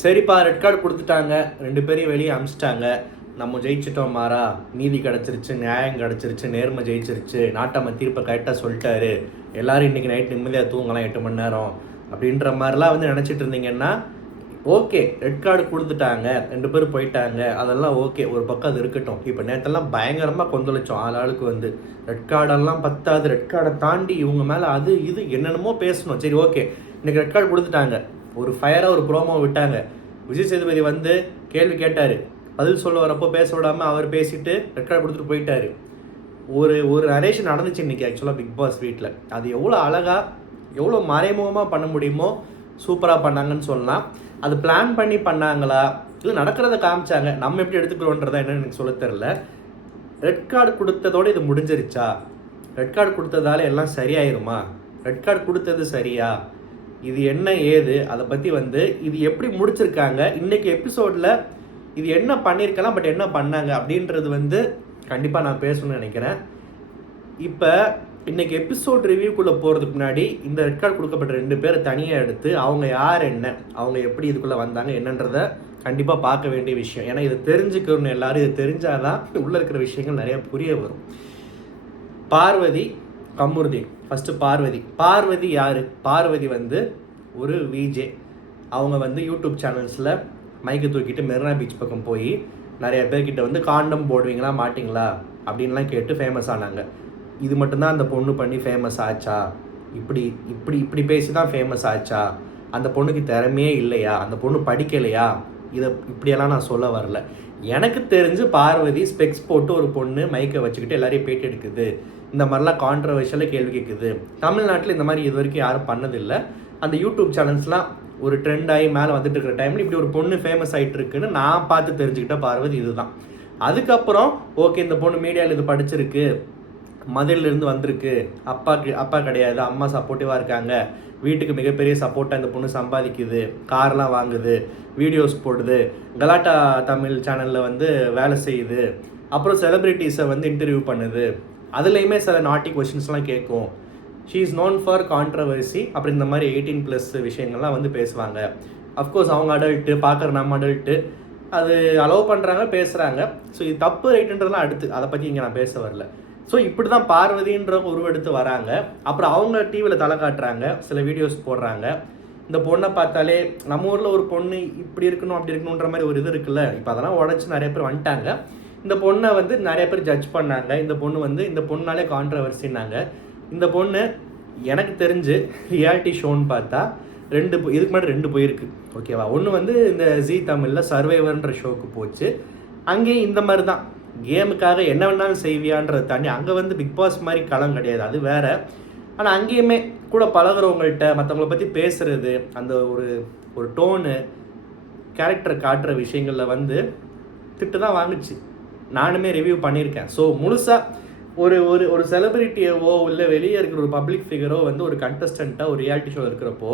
சரிப்பா red card கொடுத்துட்டாங்க, 2 பேரையும் வெளியே அனுப்பிச்சிட்டாங்க, நம்ம ஜெயிச்சிட்டோம் மாறா, நீதி கிடச்சிருச்சு, நியாயம் கிடச்சிருச்சு, நேர்மை ஜெயிச்சிருச்சு, நாட்டாம தீர்ப்பை கரெக்டாக சொல்லிட்டாரு, எல்லாரும் இன்றைக்கி நைட் நிம்மதியாக தூங்கலாம் 8 மணி நேரம் அப்படின்ற மாதிரிலாம் வந்து நினச்சிட்டு இருந்தீங்கன்னா ஓகே. ரெட் கார்டு கொடுத்துட்டாங்க, 2 பேரும் போயிட்டாங்க, அதெல்லாம் ஓகே, ஒரு பக்கம் அது இருக்கட்டும். இப்போ நேற்றெல்லாம் பயங்கரமாக கொந்தளிச்சோம், ஆளுக்கு வந்து ரெட் கார்டெல்லாம் பத்தாது, ரெட் கார்டை தாண்டி இவங்க மேலே அது இது என்னென்னமோ பேசணும். சரி ஓகே, இன்றைக்கி ரெட் கார்டு கொடுத்துட்டாங்க, ஒரு ஃபயராக ஒரு ப்ரோமோ விட்டாங்க. விஜய் சேதுபதி வந்து கேள்வி கேட்டார், பதில் சொல்ல வரப்போ பேச விடாமல் அவர் பேசிட்டு ரெட் கார்டு கொடுத்துட்டு போயிட்டார். ஒரு நரேஷன் நடந்துச்சு இன்றைக்கி ஆக்சுவலாக பிக் பாஸ் வீட்டில். அது எவ்வளோ அழகாக எவ்வளோ மறைமுகமாக பண்ண முடியுமோ சூப்பராக பண்ணாங்கன்னு சொல்லலாம். அது பிளான் பண்ணி பண்ணாங்களா இல்லை நடக்கிறத காமிச்சாங்க, நம்ம எப்படி எடுத்துக்கிறோன்றதா என்னன்னு எனக்கு சொல்ல தெரில. ரெட் கார்டு கொடுத்ததோடு இது முடிஞ்சிருச்சா? ரெட் கார்டு கொடுத்ததால எல்லாம் சரியாயிருமா? ரெட் கார்டு கொடுத்தது சரியா? இது என்ன ஏது அதை பற்றி வந்து இது எப்படி முடிச்சிருக்காங்க, இன்றைக்கி எபிசோடில் இது என்ன பண்ணியிருக்கலாம், பட் என்ன பண்ணாங்க அப்படின்றது வந்து கண்டிப்பாக நான் பேசணும்னு நினைக்கிறேன். இப்போ இன்றைக்கி எபிசோட் ரிவ்யூக்குள்ளே போகிறதுக்கு முன்னாடி இந்த ரெட் கார்டு கொடுக்கப்பட்ட 2 பேரை தனியாக எடுத்து அவங்க யார், என்ன, அவங்க எப்படி இதுக்குள்ளே வந்தாங்க என்னன்றதை கண்டிப்பாக பார்க்க வேண்டிய விஷயம். ஏன்னா இதை தெரிஞ்சுக்கணும் எல்லாரும், இது தெரிஞ்சாதான் உள்ளே இருக்கிற விஷயங்கள் நிறையா புரிய வரும். பார்வதி கமுருதி. ஃபஸ்ட்டு பார்வதி யார்? பார்வதி வந்து ஒரு விஜே. அவங்க வந்து யூடியூப் சேனல்ஸில் மைக்கு தூக்கிட்டு மெரினா பீச் பக்கம் போய் நிறைய பேர்கிட்ட வந்து காண்டம் போடுவீங்களா மாட்டிங்களா அப்படின்லாம் கேட்டு ஃபேமஸ் ஆனாங்க. இது மட்டும்தான் அந்த பொண்ணு பண்ணி ஃபேமஸ் ஆச்சா? இப்படி இப்படி இப்படி பேசி தான் ஃபேமஸ் ஆச்சா? அந்த பொண்ணுக்கு திறமையே இல்லையா? அந்த பொண்ணு படிக்கலையா? இதை இப்படியெல்லாம் நான் சொல்ல வரல. எனக்கு தெரிஞ்சு பார்வதி ஸ்பெக்ஸ் போட்டு ஒரு பொண்ணு மைக்கை வச்சுக்கிட்டு எல்லாரையும் பேட்டி எடுக்குது, இந்த மாதிரிலாம் கான்ட்ரவர்ஷியலாக கேள்வி கேட்குது. தமிழ்நாட்டில் இந்த மாதிரி இது வரைக்கும் யாரும் பண்ணதில்லை. அந்த யூடியூப் சேனல்ஸ்லாம் ஒரு ட்ரெண்ட் ஆகி மேலே வந்துட்டு இருக்கிற டைமில் இப்படி ஒரு பொண்ணு ஃபேமஸ் ஆகிட்டு இருக்குன்னு நான் பார்த்து தெரிஞ்சுக்கிட்ட பார்வதி இதுதான். அதுக்கப்புறம் ஓகே, இந்த பொண்ணு மீடியாவில் இது படிச்சிருக்கு, மதுரையிலேருந்து வந்திருக்கு, அப்பா கிடையாது, அம்மா சப்போர்ட்டிவாக இருக்காங்க, வீட்டுக்கு மிகப்பெரிய சப்போர்ட்டாக இந்த பொண்ணு சம்பாதிக்குது, கார்லாம் வாங்குது, வீடியோஸ் போடுது, கலாட்டா தமிழ் சேனலில் வந்து வேலை செய்யுது, அப்புறம் செலிப்ரிட்டிஸை வந்து இன்டர்வியூ பண்ணுது, அதுலேயுமே சில நாட்டி கொஷின்ஸ்லாம் கேட்கும், she is known for controversy, அப்படி இந்த மாதிரி 18+ விஷயங்கள்லாம் வந்து பேசுவாங்க. அஃப்கோர்ஸ் அவங்க அடல்ட்டு, பார்க்குற நம்ம அடல்ட்டு, அது அலோவ் பண்ணுறாங்க, பேசுகிறாங்க. ஸோ இது தப்பு ரைட்டுன்றதுலாம் அடுத்து, அதை பற்றி இங்கே நான் பேச வரல. ஸோ இப்படி தான் பார்வதின்ற உருவெடுத்து வராங்க. அப்புறம் அவங்க டிவியில் தலை காட்டுறாங்க, சில வீடியோஸ் போடுறாங்க. இந்த பொண்ணை பார்த்தாலே நம்ம ஊரில் ஒரு பொண்ணு இப்படி இருக்கணும் அப்படி இருக்கணுன்ற மாதிரி ஒரு இது இருக்குல்ல, இப்போ அதெல்லாம் உடச்சி நிறைய பேர் வந்துட்டாங்க. இந்த பொண்ணை வந்து நிறைய பேர் ஜட்ஜ் பண்ணாங்க. இந்த பொண்ணு வந்து இந்த பொண்ணாலே கான்ட்ரவர்சின்னாங்க. இந்த பொண்ணு எனக்கு தெரிஞ்சு ரியாலிட்டி ஷோன்னு பார்த்தா இதுக்கு முன்னாடி 2 போயிருக்கு, ஓகேவா? ஒன்று வந்து இந்த ஜீ தமிழில் சர்வைவர்ன்ற ஷோக்கு போச்சு. அங்கேயும் இந்த மாதிரி தான் கேமுக்காக என்ன வேணாலும் செய்வியான்றதை தாண்டி அங்கே வந்து பிக் பாஸ் மாதிரி களம் கிடையாது, அது வேற. ஆனால் அங்கேயுமே கூட பழகிறவங்கள்ட்ட மற்றவங்கள பற்றி பேசுகிறது, அந்த ஒரு டோனு, கேரக்டர் காட்டுற விஷயங்களில் வந்து திட்டு தான் வாங்குச்சு. நானுமே ரிவ்யூ பண்ணியிருக்கேன். ஸோ முழுசாக ஒரு ஒரு ஒரு செலிபிரிட்டியவோ இல்லை வெளியே இருக்கிற ஒரு பப்ளிக் ஃபிகரோ வந்து ஒரு கண்டஸ்டண்ட்டாக ஒரு ரியாலிட்டி ஷோ இருக்கிறப்போ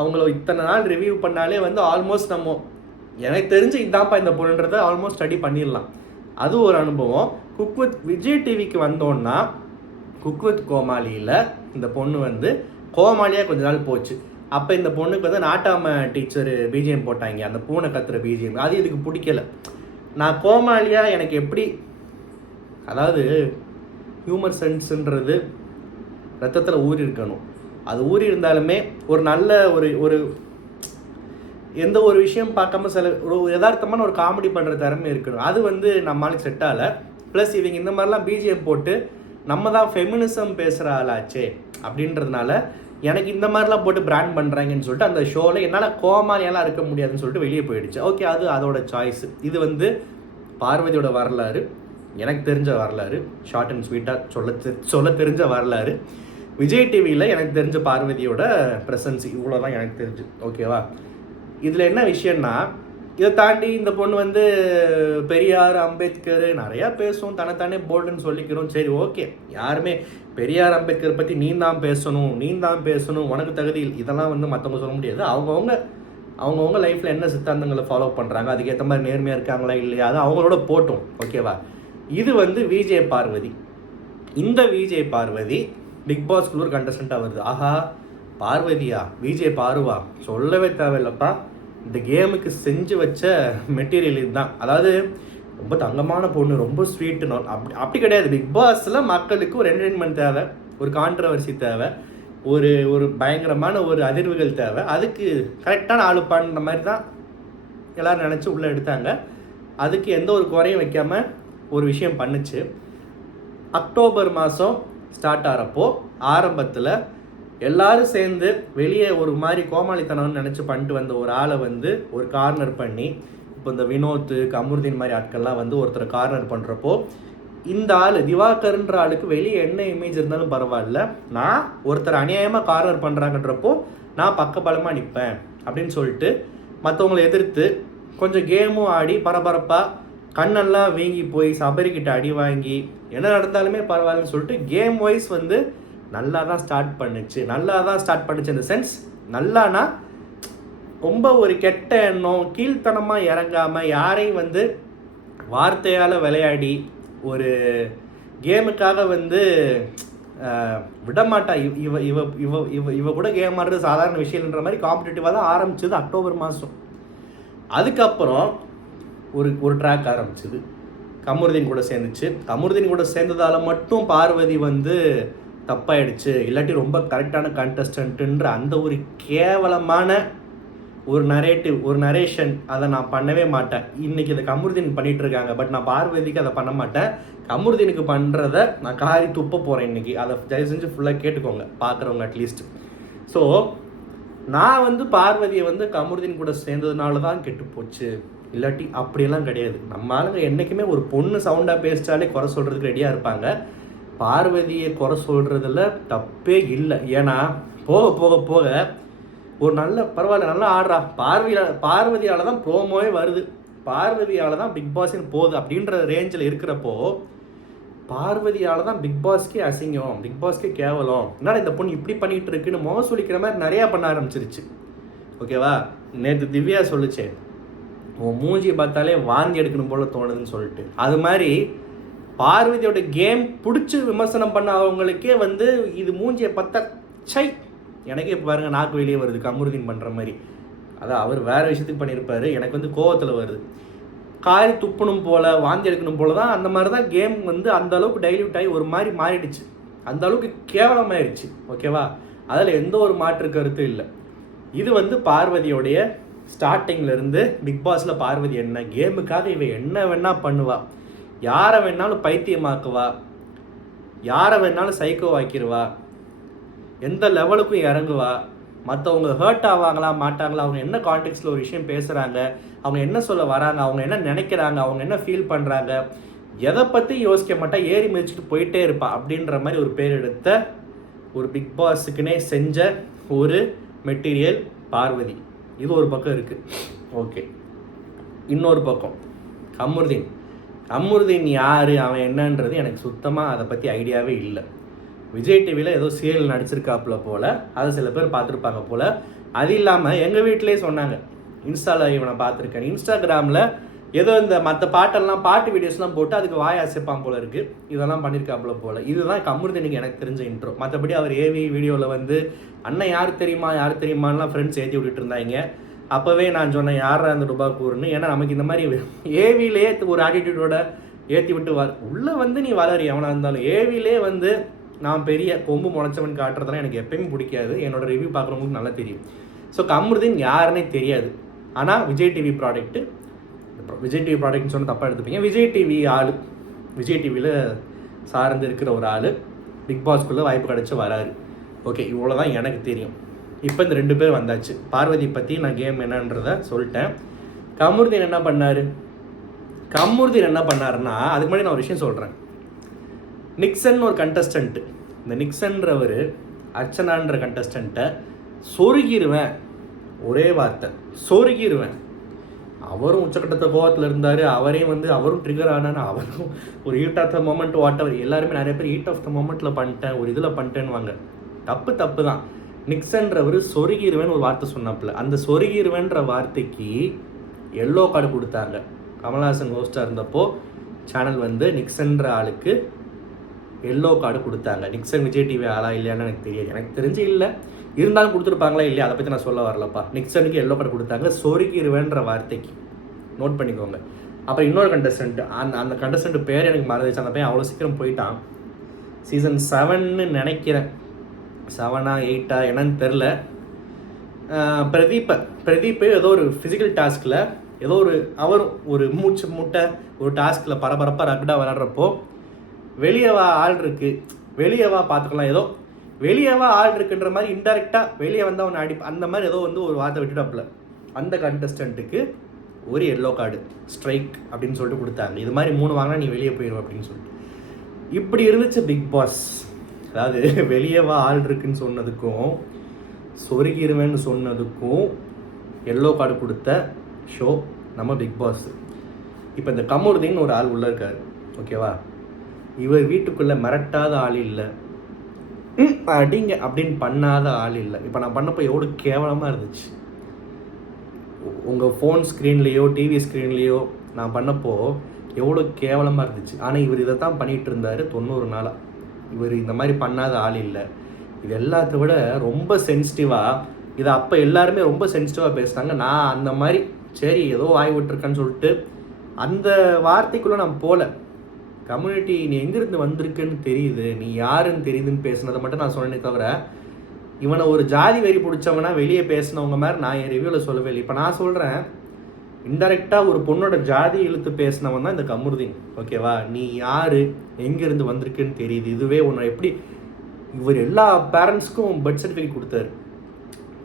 அவங்கள இத்தனை நாள் ரிவ்யூ பண்ணாலே வந்து ஆல்மோஸ்ட் நம்ம எனக்கு தெரிஞ்சு இதான்ப்பா இந்த பொண்ணுன்றதை ஆல்மோஸ்ட் ஸ்டடி பண்ணிடலாம். அது ஒரு அனுபவம். குக் வித் விஜய் டிவிக்கு வந்தோன்னா குக் வித் கோமாளியில் இந்த பொண்ணு வந்து கோமாளியாக கொஞ்ச நாள் போச்சு. அப்போ இந்த பொண்ணுக்கு வந்து நாட்டாம டீச்சர் பிஜிஎம் போட்டாங்க, அந்த பூனை கத்துற பிஜிஎம். அது இதுக்கு பிடிக்கல. நான் கோமாளியாக எனக்கு எப்படி, அதாவது ஹியூமர் சென்ஸுன்றது ரத்தத்தில் ஊறி இருக்கணும். அது ஊறி இருந்தாலுமே ஒரு நல்ல ஒரு எந்த ஒரு விஷயம் பார்க்காம சில ஒரு யதார்த்தமான ஒரு காமெடி பண்ணுற திறமை இருக்கணும். அது வந்து நம்மளுக்கு செட் ஆகலை. ப்ளஸ் இவங்க இந்த மாதிரிலாம் பிஜிஎம் போட்டு நம்ம தான் ஃபெமினிசம் பேசுகிற ஆளாச்சே அப்படின்றதுனால எனக்கு இந்த மாதிரிலாம் போட்டு பிராண்ட் பண்ணுறாங்கன்னு சொல்லிட்டு அந்த ஷோவில் என்னால் கோமாளியெல்லாம் இருக்க முடியாதுன்னு சொல்லிட்டு வெளியே போயிடுச்சு. ஓகே, அது அதோட சாய்ஸு. இது வந்து பார்வதியோட வரலாறு, எனக்கு தெரிஞ்ச வரலாறு, ஷார்ட் அண்ட் ஸ்வீட்டாக சொல்ல தெரிஞ்ச வரலாறு. விஜய் டிவியில் எனக்கு தெரிஞ்ச பார்வதியோட ப்ரெசன்ஸ் இவ்வளோ தான் எனக்கு தெரிஞ்சு, ஓகேவா? இதில் என்ன விஷயம்னா, இதை தாண்டி இந்த பொண்ணு வந்து பெரியார், அம்பேத்கர் நிறையா பேசும், தன்னைத்தானே போல்டுன்னு சொல்லிக்கிறோம். சரி ஓகே, யாருமே பெரியார், அம்பேத்கர் பற்றி நீ தான் பேசணும், உனக்கு தகுதி இதெல்லாம் வந்து மற்றவங்க சொல்ல முடியாது. அவங்கவுங்க லைஃப்பில் என்ன சித்தாந்தங்களை ஃபாலோ பண்ணுறாங்க, அதுக்கேற்ற மாதிரி நேர்மையாக இருக்காங்களா இல்லையா, அது அவங்களோட போட்டோம், ஓகேவா? இது வந்து விஜே பார்வதி. இந்த விஜே பார்வதி பிக் பாஸ்க்குள்ள ஒரு கண்டஸ்டண்ட்டாக வருது. ஆஹா, பார்வதியா, விஜே பாருவா, சொல்லவே தேவையில்லப்பா. இந்த கேமுக்கு செஞ்சு வச்ச மெட்டீரியல் இதுதான். அதாவது ரொம்ப தங்கமான பொண்ணு, ரொம்ப ஸ்வீட்டுன்னு அப்படி கிடையாது. பிக் பாஸில் மக்களுக்கு ஒரு என்டர்டெயின்மெண்ட் தேவை, ஒரு கான்ட்ரவர்சி தேவை, ஒரு பயங்கரமான ஒரு அதிர்வுகள் தேவை. அதுக்கு கரெக்டான ஆளு பண்ணுற மாதிரி தான் எல்லோரும் நினச்சி உள்ளே எடுத்தாங்க. அதுக்கு எந்த ஒரு குறையும் வைக்காமல் ஒரு விஷயம் பண்ணுச்சு. அக்டோபர் மாதம் ஸ்டார்ட் ஆகிறப்போ ஆரம்பத்தில் எல்லாரும் சேர்ந்து வெளியே ஒரு மாதிரி கோமாளித்தனம்னு நினச்சி பண்ணிட்டு வந்த ஒரு ஆளை வந்து ஒரு கார்னர் பண்ணி, இப்போ இந்த வினோத், கமருதீன் மாதிரி ஆட்கள்லாம் வந்து ஒருத்தரை கார்னர் பண்ணுறப்போ, இந்த ஆள் திவாகர்ன்ற ஆளுக்கு வெளியே என்ன இமேஜ் இருந்தாலும் பரவாயில்ல, நான் ஒருத்தர் அநியாயமாக கார்னர் பண்ணுறாங்கன்றப்போ நான் பக்கபலமாக நிற்பேன் அப்படின்னு சொல்லிட்டு மற்றவங்களை எதிர்த்து கொஞ்சம் கேமும் ஆடி பரபரப்பாக கண்ணெல்லாம் வீங்கி போய் சபரிக்கிட்ட அடி வாங்கி என்ன நடந்தாலுமே பரவாயில்லன்னு சொல்லிட்டு கேம் வைஸ் வந்து நல்லா தான் ஸ்டார்ட் பண்ணுச்சு. இந்த சென்ஸ் நல்லானா ரொம்ப ஒரு கெட்ட எண்ணம், கீழ்த்தனமாக இறங்காமல் யாரையும் வந்து வார்த்தையால் விளையாடி ஒரு கேமுக்காக வந்து விடமாட்டா. இவ இவ இவ இவ இவ கூட கேம் ஆடுறது சாதாரண விஷயம்ன்ற மாதிரி காம்படிட்டிவாக தான் ஆரம்பிச்சது அக்டோபர் மாதம். அதுக்கப்புறம் ஒரு ட்ராக் ஆரம்பிச்சுது, கமருதீன் கூட சேர்ந்துச்சு. கமருதீன் கூட சேர்ந்ததால் மட்டும் பார்வதி வந்து தப்பாயிடுச்சு, இல்லாட்டி ரொம்ப கரெக்டான கண்டஸ்டன்ட்டுன்ற அந்த ஒரு கேவலமான ஒரு நரேஷன் அதை நான் பண்ணவே மாட்டேன். இன்றைக்கி இதை கமருதீன் பண்ணிகிட்டு இருக்காங்க, பட் நான் பார்வதிக்கு அதை பண்ண மாட்டேன். கமருதீனுக்கு பண்ணுறதை நான் காரி துப்ப போகிறேன் இன்றைக்கி. அதை தயவு செஞ்சு ஃபுல்லாக கேட்டுக்கோங்க பார்க்குறவங்க அட்லீஸ்ட். ஸோ நான் வந்து பார்வதியை வந்து கமருதீன் கூட சேர்ந்ததுனால தான் கெட்டு போச்சு, இல்லாட்டி அப்படியெல்லாம் கிடையாது. நம்ம ஆளுங்க என்றைக்குமே ஒரு பொண்ணு சவுண்டாக பேசிட்டாலே குறை சொல்கிறதுக்கு ரெடியாக இருப்பாங்க. பார்வதியை குறை சொல்கிறதுல தப்பே இல்லை. ஏன்னா போக போக போக ஒரு நல்ல பரவாயில்ல நல்லா ஆடுறா, பார்வதியால் தான் ப்ரோமோவே வருது, பார்வதியால் தான் பிக் பாஸின் போகுது அப்படின்ற ரேஞ்சில் இருக்கிறப்போ, பார்வதியால் தான் பிக் பாஸ்க்கே அசிங்கம், பிக் பாஸ்க்கே கேவலம், என்னால் இந்த பொண்ணு இப்படி பண்ணிகிட்டு இருக்குன்னு முகம் சொல்லிக்கிற மாதிரி நிறையா பண்ண ஆரம்பிச்சிருச்சு. ஓகேவா? நேற்று திவ்யா சொல்லிச்சே, உன் மூஞ்சியை பார்த்தாலே வாந்தி எடுக்கணும் போல தோணுதுன்னு சொல்லிட்டு, அது மாதிரி பார்வதியோட கேம் பிடிச்சி விமர்சனம் பண்ண அவங்களுக்கே வந்து இது மூஞ்சியை பார்த்தா சை, எனக்கே இப்போ பாருங்கள் நாக்கு வெளியே வருது கமருதீன் பண்ணுற மாதிரி. அதான் அவர் வேறு விஷயத்துக்கு பண்ணியிருப்பார், எனக்கு வந்து கோவத்தில் வருது. காரி துப்பணும் போல் வாந்தி எடுக்கணும் போல தான் அந்த மாதிரி தான் கேம் வந்து அந்த அளவுக்கு டைல்யூட் ஆகி ஒரு மாதிரி மாறிடுச்சு, அந்த அளவுக்கு கேவலமாயிடுச்சு. ஓகேவா? அதில் எந்த ஒரு மாற்று கருத்தும் இல்லை. இது வந்து பார்வதியோடைய ஸ்டார்டிங்லேருந்து பிக் பாஸில் பார்வதி என்ன கேமுக்காக இவ என்ன வேணால் பண்ணுவா, யாரை வேணாலும் பைத்தியமாக்குவா, யாரை வேணாலும் சைக்கோவாக்கிடுவா, எந்த லெவலுக்கும் இறங்குவா, மற்றவங்க ஹர்ட் ஆவாங்களா மாட்டாங்களா, அவங்க என்ன கான்டெக்ஸ்டில் ஒரு விஷயம் பேசுகிறாங்க, அவங்க என்ன சொல்ல வராங்க, அவங்க என்ன நினைக்கிறாங்க, அவங்க என்ன ஃபீல் பண்ணுறாங்க, எதை பற்றி யோசிக்க மாட்டா, ஏறி மிதிச்சுட்டு போயிட்டே இருப்பா அப்படின்ற மாதிரி ஒரு பேர் எடுத்த ஒரு பிக் பாஸுக்குன்னே செஞ்ச ஒரு மெட்டீரியல் பார்வதி. இது ஒரு பக்கம் இருக்குது. ஓகே, இன்னொரு பக்கம் கமருதீன் யார், அவன் என்னன்றது எனக்கு சுத்தமாக அதை பற்றி ஐடியாவே இல்லை. விஜய் டிவியில் ஏதோ சீரியல் நடிச்சிருக்காப்புல போல், அதை சில பேர் பார்த்துருப்பாங்க போல். அது இல்லாமல் எங்கள் வீட்டிலே சொன்னாங்க, இன்ஸ்டாவில் இவனை பார்த்துருக்கேன், இன்ஸ்டாகிராமில் ஏதோ இந்த மற்ற பாட்டு வீடியோஸ்லாம் போட்டு அதுக்கு வாய் அசைப்பான் போல் இருக்குது, இதெல்லாம் பண்ணியிருக்காப்புல போல். இதுதான் கமருதீனுக்கு எனக்கு தெரிஞ்ச இன்ட்ரோ. மற்றபடி அவர் ஏவி வீடியோவில் வந்து அண்ணன் யார் தெரியுமான்லாம் ஃப்ரெண்ட்ஸ் ஏற்றி விட்டுட்டு இருந்தாங்க. அப்போவே நான் சொன்னேன் யாரா அந்த டுபாக்கூர்னு. ஏன்னா நமக்கு இந்த மாதிரி ஏவிலே ஒரு ஆட்டிடியூடோட ஏற்றி விட்டு உள்ளே வந்து நீ வளரி எவனாக இருந்தாலும். ஏவிலே வந்து நான் பெரிய கொம்பு முளைச்சவன் காட்டுறதுலாம் எனக்கு எப்பயுமே பிடிக்காது, என்னோட ரிவ்யூ பார்க்குறவங்களுக்கு நல்லா தெரியும். ஸோ கமருதீன் யாருன்னே தெரியாது. ஆனால் விஜய் டிவி ப்ராடக்ட்னு சொன்னால் தப்பாக எடுத்துப்பீங்க. விஜய் டிவியில் சார்ந்து இருக்கிற ஒரு ஆள் பிக் பாஸ்க்குள்ளே வாய்ப்பு கிடச்சி வராரு. ஓகே, இவ்வளோ தான் எனக்கு தெரியும். இப்போ இந்த 2 பேர் வந்தாச்சு. பார்வதி பற்றி நான் கேம் என்னன்றதை சொல்லிட்டேன். கமருதீன் என்ன பண்ணாருன்னா, அதுக்கு முன்னாடி நான் ஒரு விஷயம் சொல்கிறேன். நிக்சன் ஒரு கண்டஸ்டன்ட்டு, இந்த நிக்சன்றவர் அர்ச்சனான்ற கண்டஸ்டண்ட்டை சொருகிடுவேன், ஒரே வார்த்தை சொருகிடுவேன். அவரும் உச்சக்கட்டத்தை கோவத்தில் இருந்தார், அவரும் ட்ரிகர் ஆனான்னு, அவரும் ஒரு ஹீட் ஆஃப் த மொமெண்ட் எல்லாருமே நிறைய பேர் ஹீட் ஆஃப் த மொமெண்ட்டில் பண்ணிட்டேன், ஒரு இதில் பண்ணிட்டேன்னு வாங்க. தப்பு தான். நிக்சன்றவர் சொருகிருவேன்னு ஒரு வார்த்தை சொன்னாப்புல, அந்த சொருகிருவேன்ற வார்த்தைக்கு எல்லோ கார்டு கொடுத்தாங்க. கமல்ஹாசன் ஹோஸ்டாக இருந்தப்போ சேனல் வந்து நிக்சன்ற ஆளுக்கு எல்லோ கார்டு கொடுத்தாங்க. நிக்சன் விஜய் டிவி ஆளா இல்லையான்னு எனக்கு தெரியாது, எனக்கு தெரிஞ்சு இல்லை. இருந்தாலும் கொடுத்துருப்பாங்களா இல்லையா அதை பற்றி நான் சொல்ல வரலப்பா. நிக்சனுக்கு எல்லோ கார்டு கொடுத்தாங்க சொருகிருவேன்ற வார்த்தைக்கு, நோட் பண்ணிக்கோங்க. அப்புறம் இன்னொரு கண்டஸ்டன்ட், அந்த கண்டஸ்டன்ட் பேர் எனக்கு மறந்துச்சு. அந்த பையன் அவ்வளோ சீக்கிரம் போயிட்டான். சீசன் 7ன்னு நினைக்கிறேன், 7ஆ 8ஆ என்னன்னு தெரில. பிரதீப் ஏதோ ஒரு ஃபிசிக்கல் டாஸ்கில் ஏதோ அவர் ஒரு முட்டை ஒரு டாஸ்கில் பரபரப்பாக ரக்டாக விளாட்றப்போ வெளியவா ஆள் இருக்குது, வெளியவா பார்த்துக்கலாம், ஏதோ வெளியவா ஆள் இருக்குன்ற மாதிரி இன்டெரக்டாக வெளியே வந்து அவனை அந்த மாதிரி ஏதோ ஒரு வார்த்தை விட்டுட்டாப்புல. அந்த கண்டஸ்டண்ட்டுக்கு ஒரு எல்லோ கார்டு ஸ்ட்ரைக் அப்படின்னு சொல்லிட்டு கொடுத்தாங்க. இது மாதிரி 3 வாங்கினா நீ வெளியே போயிடுவ அப்படின்னு சொல்லிட்டு. இப்படி இருந்துச்சு பிக் பாஸ். அதாவது வெளியவா ஆள் இருக்குன்னு சொன்னதுக்கும் சொருகிருவேன்னு சொன்னதுக்கும் எல்லோ கார்டு கொடுத்த ஷோ நம்ம பிக் பாஸ். இப்போ இந்த கமருதீன் ஒரு ஆள் உள்ளே இருக்கார், ஓகேவா? இவர் வீட்டுக்குள்ளே மிரட்டாத ஆள் இல்லை, அடிங்க அப்படின்னு பண்ணாத ஆள் இல்லை. இப்போ நான் பண்ணப்போ எவ்வளோ கேவலமாக இருந்துச்சு. உங்கள் ஃபோன் ஸ்க்ரீன்லேயோ டிவி ஸ்க்ரீன்லேயோ நான் பண்ணப்போ எவ்வளோ கேவலமாக இருந்துச்சு. ஆனால் இவர் இதை தான் பண்ணிகிட்டு இருந்தார் 90 நாளாக. இவர் இந்த மாதிரி பண்ணாத ஆள் இல்லை. இது எல்லாத்த விட ரொம்ப சென்சிட்டிவாக, இதை அப்போ எல்லாருமே ரொம்ப சென்சிட்டிவாக பேசுனாங்க. நான் அந்த மாதிரி சரி ஏதோ வாய் விட்டுருக்கேன்னு சொல்லிட்டு அந்த வார்த்தைக்குள்ளே நான் போகல. கம்யூனிட்டி நீ எங்கேருந்து வந்திருக்குன்னு தெரியுது, நீ யாருன்னு தெரியுதுன்னு பேசுனதை மட்டும் நான் சொன்னேனே தவிர இவனை ஒரு ஜாதி வெறி பிடிச்சவனா வெளியே பேசினவங்க மாதிரி நான் என் ரிவ்யூவில் சொல்லவே இல்லை. இப்போ நான் சொல்கிறேன், இன்டெரக்டாக ஒரு பொண்ணோட ஜாதி இழுத்து பேசினவன் தான் இந்த கமருதீன், ஓகேவா? நீ யார், எங்கேருந்து வந்திருக்குன்னு தெரியுது. இதுவே உன்னை எப்படி இவர் எல்லா பேரண்ட்ஸ்க்கும் பர்த் சர்டிஃபிகேட் கொடுத்தாரு.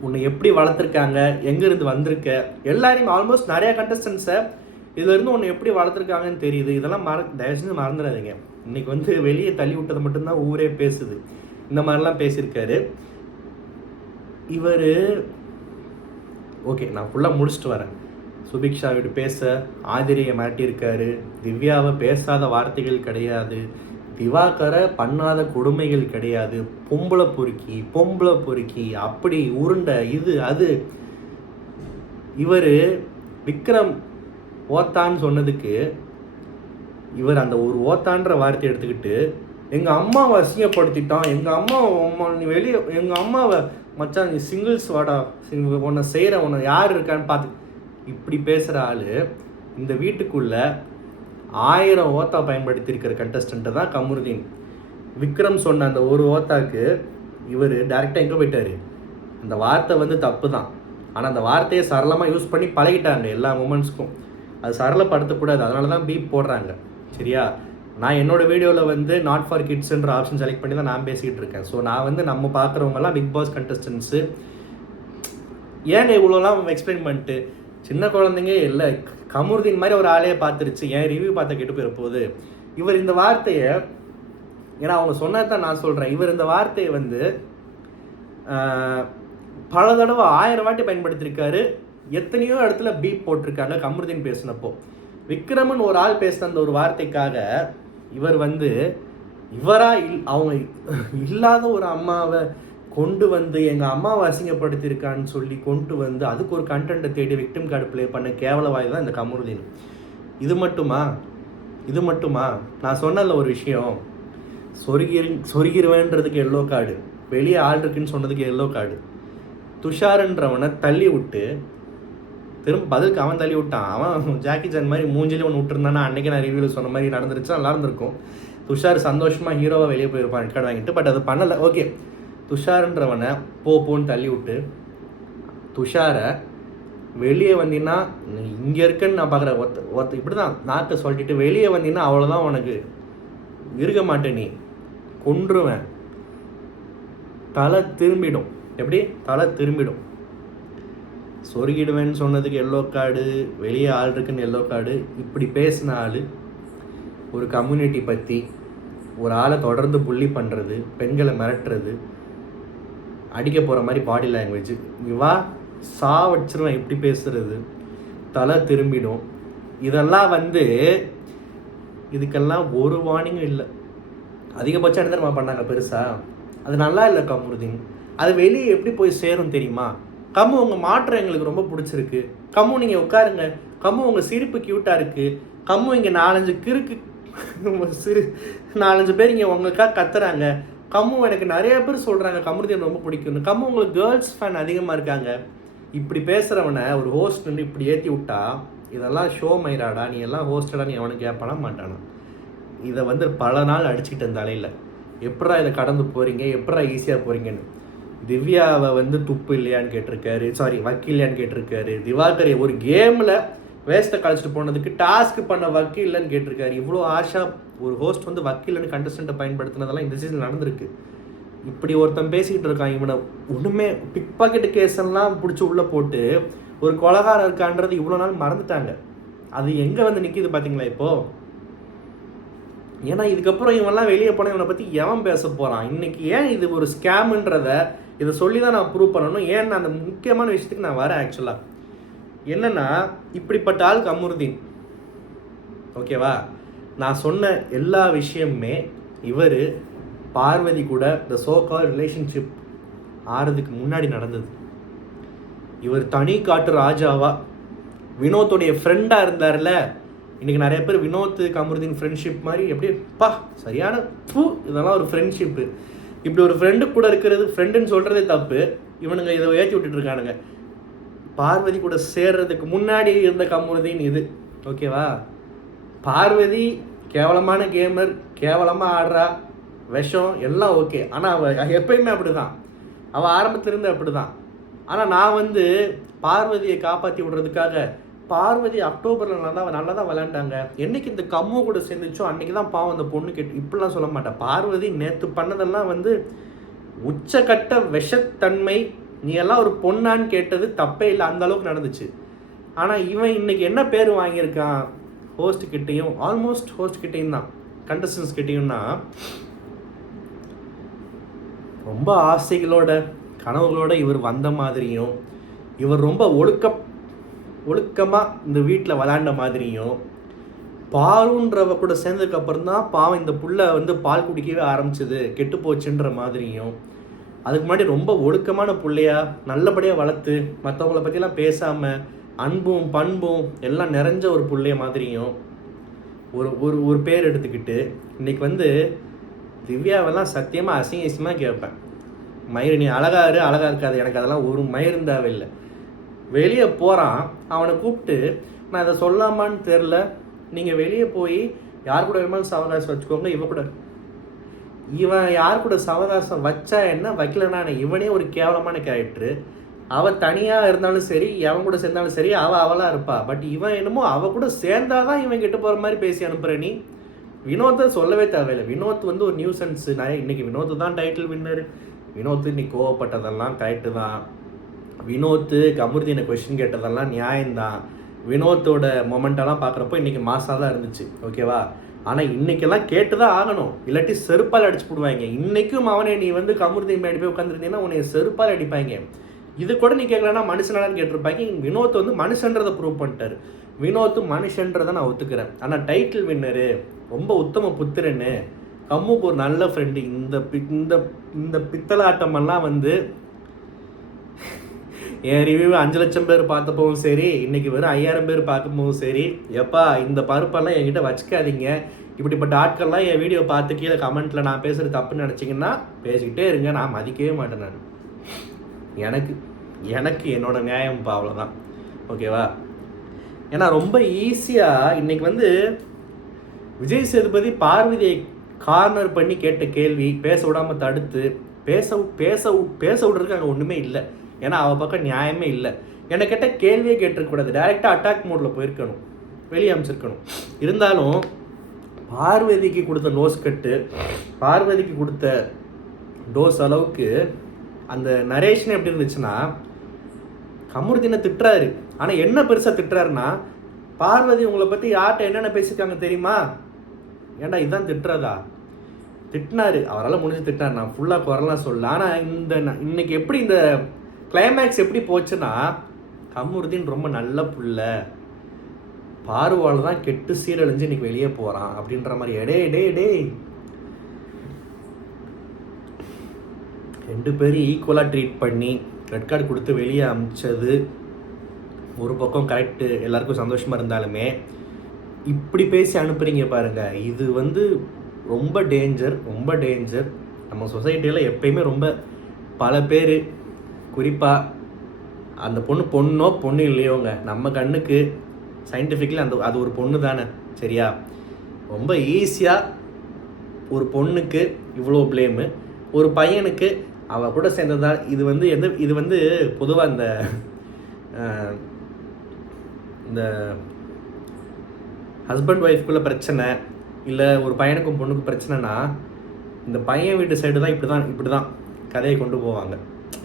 உன்னை எப்படி வளர்த்துருக்காங்க, எங்கேருந்து வந்திருக்க, எல்லாரையும் ஆல்மோஸ்ட் நிறையா கண்டஸ்டன்ஸை இதுலேருந்து உன்னை எப்படி வளர்த்துருக்காங்கன்னு தெரியுது. இதெல்லாம் தயவு செஞ்சு மறந்துடாதீங்க. இன்றைக்கி வெளியே தள்ளி விட்டதை மட்டும்தான் ஊரே பேசுது. இந்த மாதிரிலாம் பேசியிருக்காரு இவர். ஓகே, நான் ஃபுல்லாக முடிச்சுட்டு வரேன். சுபிக்ஷா விட்டு பேச ஆதிரியை மாட்டியிருக்காரு. திவ்யாவை பேசாத வார்த்தைகள் கிடையாது, திவாகரை பண்ணாத கொடுமைகள் கிடையாது. பொம்பளை பொறுக்கி அப்படி உருண்டை இது அது. இவர் விக்ரம் ஓத்தான்னு சொன்னதுக்கு இவர் அந்த ஒரு ஓத்தான்ற வார்த்தையை எடுத்துக்கிட்டு எங்கள் அம்மாவை அசிங்கப்படுத்திட்டான், எங்கள் அம்மா நீ வெளியே, எங்கள் அம்மாவை மச்சான் நீ சிங்கிள்ஸ் வாடா, உன்னை செய்கிற உன்னை யார் இருக்கான்னு பார்த்து இப்படி பேசுகிற ஆள் இந்த வீட்டுக்குள்ளே 1000 ஓத்தா பயன்படுத்தியிருக்கிற கண்டஸ்டண்ட்டை தான் கமருதீன். விக்ரம் சொன்ன அந்த ஒரு ஓத்தாக்கு இவர் டேரெக்டாக எங்கே போயிட்டார். அந்த வார்த்தை தப்பு தான், ஆனால் அந்த வார்த்தையை சரளமாக யூஸ் பண்ணி பழகிட்டாங்க எல்லா மூமெண்ட்ஸ்க்கும். அது சரளப்படுத்தக்கூடாது, அதனால தான் பீப் போடுறாங்க, சரியா? நான் என்னோடய வீடியோவில் நாட் ஃபார் கிட்ஸ்ன்ற ஆப்ஷன் செலக்ட் பண்ணி தான் நான் பேசிக்கிட்டு இருக்கேன். ஸோ நான் நம்ம பார்க்குறவங்கலாம் பிக் பாஸ் கண்டஸ்டன்ஸு ஏன் இவ்வளோலாம் எக்ஸ்பிளைன் பண்ணிட்டு சின்ன குழந்தைங்க இல்லை, கமருதீன் மாதிரி ஒரு ஆளையே பார்த்துருச்சு, ஏன் ரிவ்யூ பார்த்த கெட்டு போயிட போகுது. இவர் இந்த வார்த்தையை, ஏன்னா அவங்க சொன்னதான் நான் சொல்கிறேன், இவர் இந்த வார்த்தையை பல தடவை 1000 வாட்டி பயன்படுத்தியிருக்காரு. எத்தனையோ இடத்துல பீப் போட்டிருக்காங்க கமருதீன் பேசினப்போ. விக்ரமன் ஒரு ஆள் பேசின அந்த ஒரு வார்த்தைக்காக இவர் அவங்க இல்லாத ஒரு அம்மாவை கொண்டு எங்கள் அம்மாவை அசிங்கப்படுத்தியிருக்கான்னு சொல்லி கொண்டு அதுக்கு ஒரு கண்டென்ட்டை தேடி விக்டிம் கார்டு ப்ளே பண்ண கேவலவாய் தான் இந்த கமருதீன். இது மட்டுமா நான் சொன்னல ஒரு விஷயம், சொருகிருவேன்றதுக்கு எல்லோ கார்டு, வெளியே ஆள் இருக்குன்னு சொன்னதுக்கு எல்லோ கார்டு. துஷார்ன்றவனை தள்ளி விட்டு திரும்ப பதிலுக்கு அவன் தள்ளி விட்டான். அவன் ஜாக்கி சான் மாதிரி மூஞ்சிலே ஒன்று விட்டுருந்தானா அன்றைக்கி நான் ரிவ்யூவில் சொன்ன மாதிரி நடந்துருச்சு, நல்லா இருந்திருக்கும். துஷார் சந்தோஷமாக ஹீரோவாக வெளியே போயிருப்பான் ரெட் கார்டு வாங்கிட்டு. பட் அது பண்ணலை. ஓகே, துஷார்ன்றவனை போன்னு தள்ளி விட்டு துஷாரை வெளியே வந்தீங்கன்னா இங்கே இருக்குன்னு நான் பார்க்குறேன். ஒருத்த இப்படி தான் நாட்டை சொல்லிட்டு வெளியே வந்தீங்கன்னா அவ்வளோதான், உனக்கு இருக்க மாட்டேன், நீ கொன்றுவேன், தலை திரும்பிடும். எப்படி தலை திரும்பிடும். சொருகிடுவேன்னு சொன்னதுக்கு எல்லோ கார்டு, வெளியே ஆள் இருக்குன்னு எல்லோ கார்டு. இப்படி பேசின ஆள் ஒரு கம்யூனிட்டி பற்றி ஒரு ஆளை தொடர்ந்து புள்ளி பண்ணுறது, பெண்களை மிரட்டுறது, அடிக்க போகிற மாதிரி பாடி லாங்குவேஜ், இவா வச்சிருவேன் இப்படி பேசுகிறது, தலை திரும்பிடும். இதெல்லாம் இதுக்கெல்லாம் ஒரு வார்னிங்கும் இல்லை. அதிகபட்சம் என்ன தெரியுமா பண்ணாங்க பெருசாக? அது நல்லா இல்லை கமருதீன். அது வெளியே எப்படி போய் சேரும் தெரியுமா? கம்மு உங்கள் மாற்றம் எங்களுக்கு ரொம்ப பிடிச்சிருக்கு, கம்மு நீங்கள் உட்காருங்க, கம்மு உங்கள் சிரிப்பு க்யூட்டாக இருக்குது, கம்மு இங்கே 4-5 கிறுக்கு 4-5 பேர் இங்கே உங்களுக்காக கத்துறாங்க, கம்மு எனக்கு நிறைய பேர் சொல்கிறாங்க கமருதீன் ரொம்ப பிடிக்கும்னு. கம்மு உங்களுக்கு கேர்ள்ஸ் ஃபேன் அதிகமாக இருக்காங்க. இப்படி பேசுகிறவனை ஒரு ஹோஸ்ட் நின்று இப்படி ஏற்றி விட்டா இதெல்லாம் ஷோ மயிராடா, நீ எல்லாம் ஹோஸ்டடா, நீ அவனுக்கு கேட்பானா மாட்டானா? இதை வந்து பல நாள் அடிச்சுக்கிட்டு இருந்த அலையில் எப்படா இதை கடந்து போகிறீங்க, எப்படா ஈஸியாக போகிறீங்கன்னு. திவ்யாவை வந்து துப்பு இல்லையான்னு கேட்டிருக்காரு, சாரி வக்கீல் இல்லையான்னு கேட்டிருக்காரு. திவாகர் ஒரு கேமில் வேஸ்ட்டை கழிச்சிட்டு போனதுக்கு டாஸ்க் பண்ண வக்கீல் இல்லைன்னு கேட்டிருக்காரு. இவ்வளோ ஆஷா ஒரு ஹோஸ்ட் வந்து வக்கீல்னு கண்டஸ்டண்ட்டை பயன்படுத்தினதெல்லாம் இந்த சீசன் நடந்திருக்கு. இப்படி ஒருத்தன் பேசிக்கிட்டு இருக்கான். இவனை ஒன்றுமே பிக் பாக்கெட்டு கேஸெல்லாம் பிடிச்சி உள்ளே போட்டு ஒரு கொலகாரம் இருக்கான்றது இவ்வளோ நாள் மறந்துட்டாங்க. அது எங்கே வந்து நிற்கிது பார்த்தீங்களா இப்போது? ஏன்னா இதுக்கப்புறம் இவன்லாம் வெளியே போனால் இவனை பற்றி எவன் பேச போகிறான்? இன்றைக்கி ஏன் இது ஒரு ஸ்கேமுன்றத இதை சொல்லி தான் நான் ப்ரூவ் பண்ணணும். ஏன்னா அந்த முக்கியமான விஷயத்துக்கு நான் வரேன். ஆக்சுவலாக என்னென்னா, இப்படிப்பட்ட ஆள் கமருதீன், ஓகேவா? நான் சொன்ன எல்லா விஷயமுமே இவர் பார்வதி கூட இந்த சோகால் ரிலேஷன்ஷிப் ஆறதுக்கு முன்னாடி நடந்தது. இவர் தனி காட்டு ராஜாவா வினோத்துடைய ஃப்ரெண்டாக இருந்தார்ல. இன்றைக்கி நிறைய பேர் வினோத் கமருதீன் ஃப்ரெண்ட்ஷிப் மாதிரி எப்படிப்பா சரியான இதெல்லாம் ஒரு ஃப்ரெண்ட்ஷிப்பு. இப்படி ஒரு ஃப்ரெண்டு கூட இருக்கிறது, ஃப்ரெண்டுன்னு சொல்கிறதே தப்பு. இவனுங்க இதை ஏற்றி விட்டுட்ருக்கானுங்க. பார்வதி கூட சேர்றதுக்கு முன்னாடி இருந்த கமருதீன் இது, ஓகேவா? பார்வதி கேவலமான கேமர், கேவலமாக ஆடுறா, விஷம் எல்லாம் ஓகே. ஆனால் அவள் எப்பயுமே அப்படி தான், அவள் ஆரம்பத்துலேருந்து அப்படி தான். ஆனால் நான் வந்து பார்வதியை காப்பாற்றி விடுறதுக்காக பார்வதி அக்டோபரில் நல்லா தான் விளையாண்டாங்க. என்றைக்கு இந்த கம்மு கூட சேர்ந்துச்சோ அன்றைக்கி தான் பாவம் அந்த பொண்ணு கேட்டு இப்படிலாம் சொல்ல மாட்டேன். பார்வதி நேற்று பண்ணதெல்லாம் வந்து உச்சக்கட்ட விஷத்தன்மை. நீ எல்லாம் ஒரு பொண்ணான்னு கேட்டது தப்பே இல்லை, அந்த அளவுக்கு நடந்துச்சு. ஆனால் இவன் இன்னைக்கு என்ன பேர் வாங்கியிருக்கான் ஹோஸ்ட்கிட்டையும், ஆல்மோஸ்ட் ஹோஸ்ட்கிட்டையும் தான், கண்டஸ்டன்ஸ் கிட்டையும்னா ரொம்ப ஆசைகளோட கனவுகளோட இவர் வந்த மாதிரியும், இவர் ரொம்ப ஒழுக்கமாக இந்த வீட்டில் விளாண்ட மாதிரியும், பாருன்றவ கூட சேர்ந்ததுக்கப்புறம் தான் பாவம் இந்த புள்ள வந்து பால் குடிக்கவே ஆரம்பிச்சது, கெட்டு போச்சுன்ற மாதிரியும், அதுக்கு முன்னாடி ரொம்ப ஒழுக்கமான பிள்ளையா நல்லபடியாக வளர்த்து மற்றவங்கள பற்றிலாம் பேசாமல் அன்பும் பண்பும் எல்லாம் நிறைஞ்ச ஒரு பிள்ளைய மாதிரியும் ஒரு ஒரு ஒரு பேர் எடுத்துக்கிட்டு இன்றைக்கி வந்து திவ்யாவெல்லாம் சத்தியமாக அசிங்கமாக கேட்பேன். மயிறு நீ அழகாக இருக்காது, எனக்கு அதெல்லாம் ஒரு மயிரும் தேவையில்லை. வெளியே போகிறான், அவனை கூப்பிட்டு நான் இதை சொல்லாமான்னு தெரில, நீங்கள் வெளியே போய் யார் கூட வேணுமாலும் சவகாசம் வச்சுக்கோங்க, இவன் யார் கூட சவகாசம் வச்சா என்ன வைக்கலன்னா இவனே ஒரு கேவலமான கேரக்டரு. அவள் தனியாக இருந்தாலும் சரி, எவன் கூட சேர்ந்தாலும் சரி, அவளாக இருப்பா. பட் இவன் என்னமோ அவள் கூட சேர்ந்தாதான் இவன் கெட்டு போகிற மாதிரி பேசி அனுப்புகிற நீ. வினோத்தை சொல்லவே தேவையில்லை. வினோத் வந்து ஒரு நியூசன்ஸ். நிறைய இன்றைக்கி வினோத்து தான் டைட்டில் வின்னர். வினோத்து இன்னைக்கு கோவப்பட்டதெல்லாம் கரெக்டு தான். வினோத்து கமருதீனை கொஸ்டின் கேட்டதெல்லாம் நியாயம்தான். வினோத்தோட மொமெண்டெல்லாம் பார்க்குறப்போ இன்றைக்கி மாசாக தான் இருந்துச்சு, ஓகேவா? ஆனால் இன்றைக்கெல்லாம் கேட்டு தான் ஆகணும், இல்லாட்டி செருப்பால் அடிச்சு போடுவாங்க. இன்றைக்கும் அவனை நீ வந்து கமருதீன் மேடி போய் உட்காந்துருந்தீங்கன்னா உன்னை செருப்பால் அடிப்பாங்க. இது கூட நீ கேட்கலன்னா மனுஷனான்னு கேட்டிருப்பாங்க. வினோத் வந்து மனுஷன்றதை ப்ரூவ் பண்ணிட்டார். வினோத்து மனுஷன்றதை நான் ஒத்துக்கிறேன். ஆனால் டைட்டில் வின்னரு, ரொம்ப உத்தம புத்திரன்னு, கம்முக்கு ஒரு நல்ல ஃப்ரெண்டு. இந்த பித்தலாட்டமெல்லாம் வந்து என் ரிவ்யூ 5 லட்சம் பேர் பார்த்தப்பவும் சரி, இன்றைக்கி வெறும் 5000 பேர் பார்க்கும்போதும் சரி, எப்பா இந்த பருப்பெல்லாம் என்கிட்ட வச்சுக்காதீங்க. இப்படிப்பட்ட ஆட்கள்லாம் என் வீடியோ பார்த்து கீழே கமெண்ட்டில் நான் பேசுகிறது தப்புன்னு நினச்சிங்கன்னா பேசிக்கிட்டே இருங்க, நான் மதிக்கவே மாட்டேன். நான் எனக்கு என்னோட நியாயம் அவ்வளோதான், ஓகேவா? ஏன்னா ரொம்ப ஈஸியாக இன்றைக்கி வந்து விஜய் சேதுபதி பார்வதியை கார்னர் பண்ணி கேட்ட கேள்வி, பேச விடாமல் தடுத்து பேச விடுறதுக்கு அங்கே ஒன்றுமே இல்லை. ஏன்னா அவள் பக்கம் நியாயமே இல்லை. என்னை கேட்ட கேள்வியே கேட்டிருக்கக்கூடாது, டைரெக்டாக அட்டாக் மோடில் போயிருக்கணும், வெளியே அமைச்சிருக்கணும். இருந்தாலும் பார்வதிக்கு கொடுத்த நோஸ் கட்டு, பார்வதிக்கு கொடுத்த டோஸ் அளவுக்கு அந்த நரேஷன் எப்படி இருந்துச்சுன்னா, கமருதீனை திட்டுறாரு. ஆனால் என்ன பெருசாக திட்டுறாருன்னா, பார்வதி உங்களை பற்றி யார்கிட்ட என்னென்ன பேசியிருக்காங்க தெரியுமா? ஏன்டா இதுதான் திட்டுறதா? திட்டினாரு, அவரால் முடிஞ்சு திட்டினார். நான் ஃபுல்லாக குரலாம் சொல்ல. ஆனால் இன்னைக்கு எப்படி இந்த கிளைமேக்ஸ் எப்படி போச்சுன்னா, கமருதீன் ரொம்ப நல்ல புள்ள, பார்வால் தான் கெட்டு சீரழிஞ்சு இன்னைக்கு வெளியே போகிறான் அப்படின்ற மாதிரி. டே 2 பேரும் ஈக்குவலாக ட்ரீட் பண்ணி ரெட் கார்டு கொடுத்து வெளியே அமிச்சது ஒரு பக்கம் கரெக்டு, எல்லாருக்கும் சந்தோஷமாக இருந்தாலுமே இப்படி பேசி அனுப்புறீங்க பாருங்கள், இது வந்து ரொம்ப டேஞ்சர். நம்ம சொசைட்டியில் எப்பயுமே ரொம்ப பல பேர், குறிப்பாக அந்த பொண்ணோ இல்லையோங்க, நம்ம கண்ணுக்கு சயின்டிஃபிக்கலி அது ஒரு பொண்ணு தானே, சரியா? ரொம்ப ஈஸியாக ஒரு பொண்ணுக்கு இவ்வளோ ப்ளேமு, ஒரு பையனுக்கு அவள் கூட சேர்ந்ததா. இது வந்து பொதுவாக இந்த ஹஸ்பண்ட் ஒய்ஃப்குள்ளே பிரச்சனை, இல்லை ஒரு பையனுக்கும் பொண்ணுக்கும் பிரச்சனைனா, இந்த பையன் வீட்டு சைடு தான் இப்படி தான் கதையை கொண்டு போவாங்க.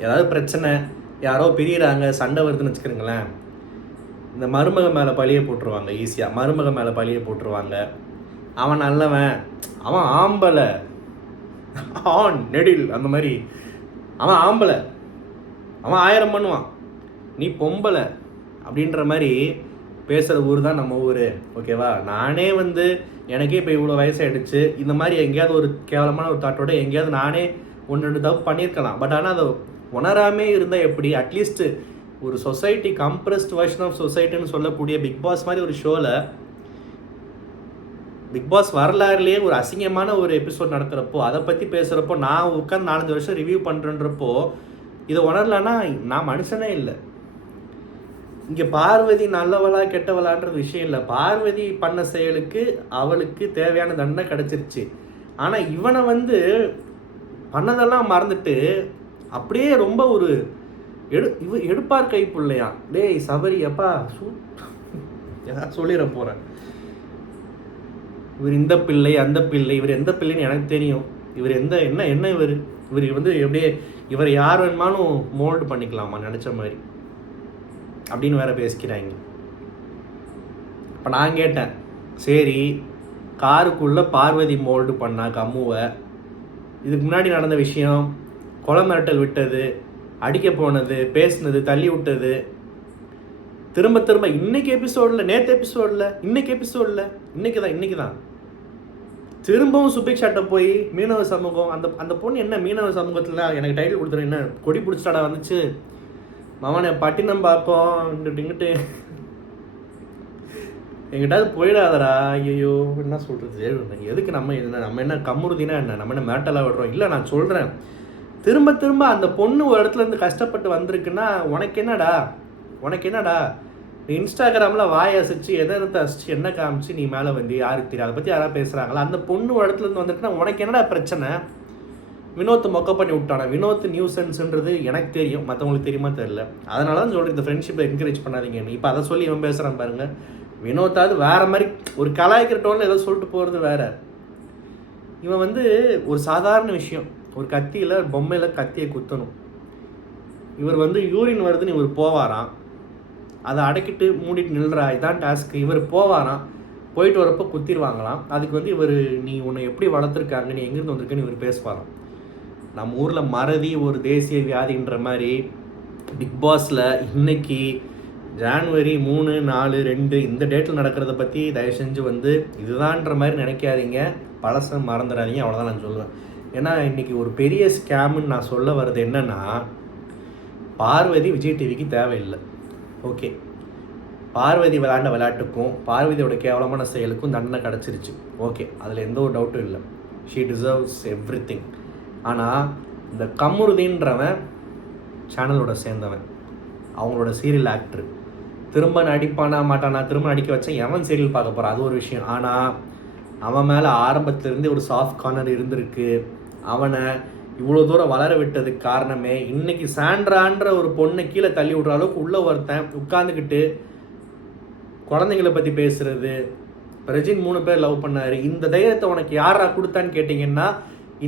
ஏதாவது பிரச்சனை, யாரோ பிரியிறாங்க, சண்டை வருதுன்னு வச்சுக்கிறீங்களேன், இந்த மருமக மேலே பழியை போட்டுருவாங்க. ஈஸியாக மருமக மேலே பழியை போட்டுருவாங்க. அவன் நல்லவன், அவன் ஆம்பலை, ஆண் நெடில், அந்த மாதிரி அவன் ஆம்பலை, அவன் 1000 பண்ணுவான், நீ பொம்பலை அப்படின்ற மாதிரி பேசுகிற ஊர் தான் நம்ம ஊர். ஓகேவா? நானே எனக்கே இப்போ இவ்வளோ வயசாகிடுச்சு, இந்த மாதிரி எங்கேயாவது ஒரு கேவலமான ஒரு தாட்டோட எங்கேயாவது நானே 1-2 தப்பு பண்ணியிருக்கலாம். பட் ஆனால் அதை உணராமே இருந்தால் எப்படி? அட்லீஸ்ட்டு ஒரு சொசைட்டி, கம்ப்ரஸ்ட் வெர்ஷன் ஆஃப் சொசைட்டின்னு சொல்லக்கூடிய பிக் பாஸ் மாதிரி ஒரு ஷோவில், பிக் பாஸ் வரலாறுலேயே ஒரு அசிங்கமான ஒரு எபிசோட் நடக்கிறப்போ, அதை பற்றி பேசுகிறப்போ, நான் உட்காந்து 4-5 வருஷம் ரிவ்யூ பண்ணுறன்றப்போ இதை உணரலன்னா நான் மனுஷனே இல்லை. இங்கே பார்வதி நல்லவளா கெட்டவளான்ற விஷயம் இல்லை. பார்வதி பண்ண செயலுக்கு அவளுக்கு தேவையான தண்டனை கிடச்சிருச்சு. ஆனால் இவனை பண்ணதெல்லாம் மறந்துட்டு அப்படியே ரொம்ப ஒரு எடுப்பார் கைப்புள்ளையா, டேய் சபரி அப்பா ஏதாவது சொல்லிட போகிறேன், இவர் இந்த பிள்ளை அந்த பிள்ளை, இவர் எந்த பிள்ளைன்னு எனக்கு தெரியும், இவர் என்ன இவர் எப்படியே இவரை யார் வேணுமானும் மோல்டு பண்ணிக்கலாமா நினச்ச மாதிரி அப்படின்னு வேற பேசிக்கிறாங்க. இப்போ நான் கேட்டேன், சரி காருக்குள்ளே பார்வதி மோல்டு பண்ணா கம்முவை, இதுக்கு முன்னாடி நடந்த விஷயம், கொலை மிரட்டல் விட்டது, அடிக்க போனது, பேசினது, தள்ளி விட்டது, திரும்ப இன்னைக்கு எபிசோடில், நேற்று எபிசோடில், இன்னைக்கு தான் திரும்பவும் சுபிக்ஷாட்ட போய் மீனவ சமூகம், அந்த பொண்ணு என்ன மீனவ சமூகத்தில் எனக்கு டைட்டில் கொடுத்துரு, என்ன கொடி பிடிச்சிட்டாடா வந்துச்சு, மவனை பட்டினம் பார்ப்போம் இங்கிட்டு எங்கிட்டாவது போயிடாதரா. ஐயோ என்ன சொல்கிறது, எதுக்கு நம்ம என்ன கம்முறுதினா என்ன, நம்ம என்ன மேட்டலாக விடுறோம்? இல்லை, நான் சொல்கிறேன், திரும்ப அந்த பொண்ணு ஒரு இடத்துல இருந்து கஷ்டப்பட்டு வந்திருக்குன்னா உனக்கு என்னடா நீ இன்ஸ்டாகிராமில் வாய் அசிச்சு எதை அசிச்சு என்ன காமிச்சு நீ மேலே யாருக்கு தெரியும், அதை பற்றி யாராவது பேசுகிறாங்களா? அந்த பொண்ணு ஒரு இடத்துல இருந்து வந்துட்டுன்னா உனக்கு என்னடா பிரச்சனை? வினோத்தை மொக்க பண்ணி விட்டானா? வினோத் நியூசன்ஸ்ன்றது எனக்கு தெரியும், மற்றவங்களுக்கு தெரியுமா தெரியல. அதனால தான் சொல்கிறேன், இந்த ஃப்ரெண்ட்ஷிப்பை என்கரேஜ் பண்ணாதீங்கன்னு. இப்போ அதை சொல்லி இவன் பேசுகிறான் பாருங்க. வினோத்தாவது வேறு மாதிரி ஒரு கலாய்க்கிற டோனில் ஏதோ சொல்லிட்டு போகிறது வேற. இவன் ஒரு சாதாரண விஷயம், ஒரு கத்தியில் பொம்மையில் கத்தியை குத்தணும். இவர் யூரின் வருதுன்னு இவர் போவாராம், அதை அடக்கிட்டு மூடிட்டு நில்றா, இதான் டாஸ்க்கு. இவர் போவாராம், போயிட்டு வரப்போ குத்திடுவாங்களாம். அதுக்கு இவர் நீ உன்னை எப்படி வளர்த்துருக்காங்க, நீ எங்கேருந்து வந்திருக்கன்னு இவர் பேசுவாராம். நம்ம ஊரில் மறதி ஒரு தேசிய வியாதின்ற மாதிரி பிக் பாஸில் இன்னைக்கு ஜான்வரி 3, 4, 2 இந்த டேட்டில் நடக்கிறத பற்றி தயவு செஞ்சு இதுதான்ற மாதிரி நினைக்காதீங்க, பழசம் மறந்துடாதீங்க, அவ்வளோதான் நான் சொல்லுவேன். ஏன்னா இன்றைக்கி ஒரு பெரிய ஸ்கேமுன்னு நான் சொல்ல வர்றது என்னென்னா, பார்வதி விஜய் டிவிக்கு தேவையில்லை. ஓகே, பார்வதி விளையாண்ட விளையாட்டுக்கும் பார்வதியோட கேவலமான செயலுக்கும் தண்டனை கிடச்சிருச்சு. ஓகே, அதில் எந்த ஒரு டவுட்டும் இல்லை, ஷீ டிசர்வ்ஸ் எவ்ரி திங். ஆனால் இந்த கம்முருதின்றவன் சேனலோட சேர்ந்தவன், அவங்களோட சீரியல் ஆக்டர், திரும்ப நடிப்பானா மாட்டானா, திரும்ப நடிக்க வச்சேன், எவன் சீரியல் பார்க்க போகிறான், அது ஒரு விஷயம். ஆனால் அவன் மேலே ஆரம்பத்துலேருந்து ஒரு சாஃப்ட் கார்னர் இருந்திருக்கு. அவனை இவ்வளோ தூரம் வளர விட்டதுக்கு காரணமே இன்னைக்கு சாண்ட்ரான்ற ஒரு பொண்ணை கீழே தள்ளி விடுற அளவுக்கு உள்ள ஒருத்தன் உட்காந்துக்கிட்டு குழந்தைங்களை பற்றி பேசுறது, பிரஜின் 3 பேர் லவ் பண்ணாரு, இந்த தைரியத்தை உனக்கு யாரா கொடுத்தான்னு கேட்டிங்கன்னா,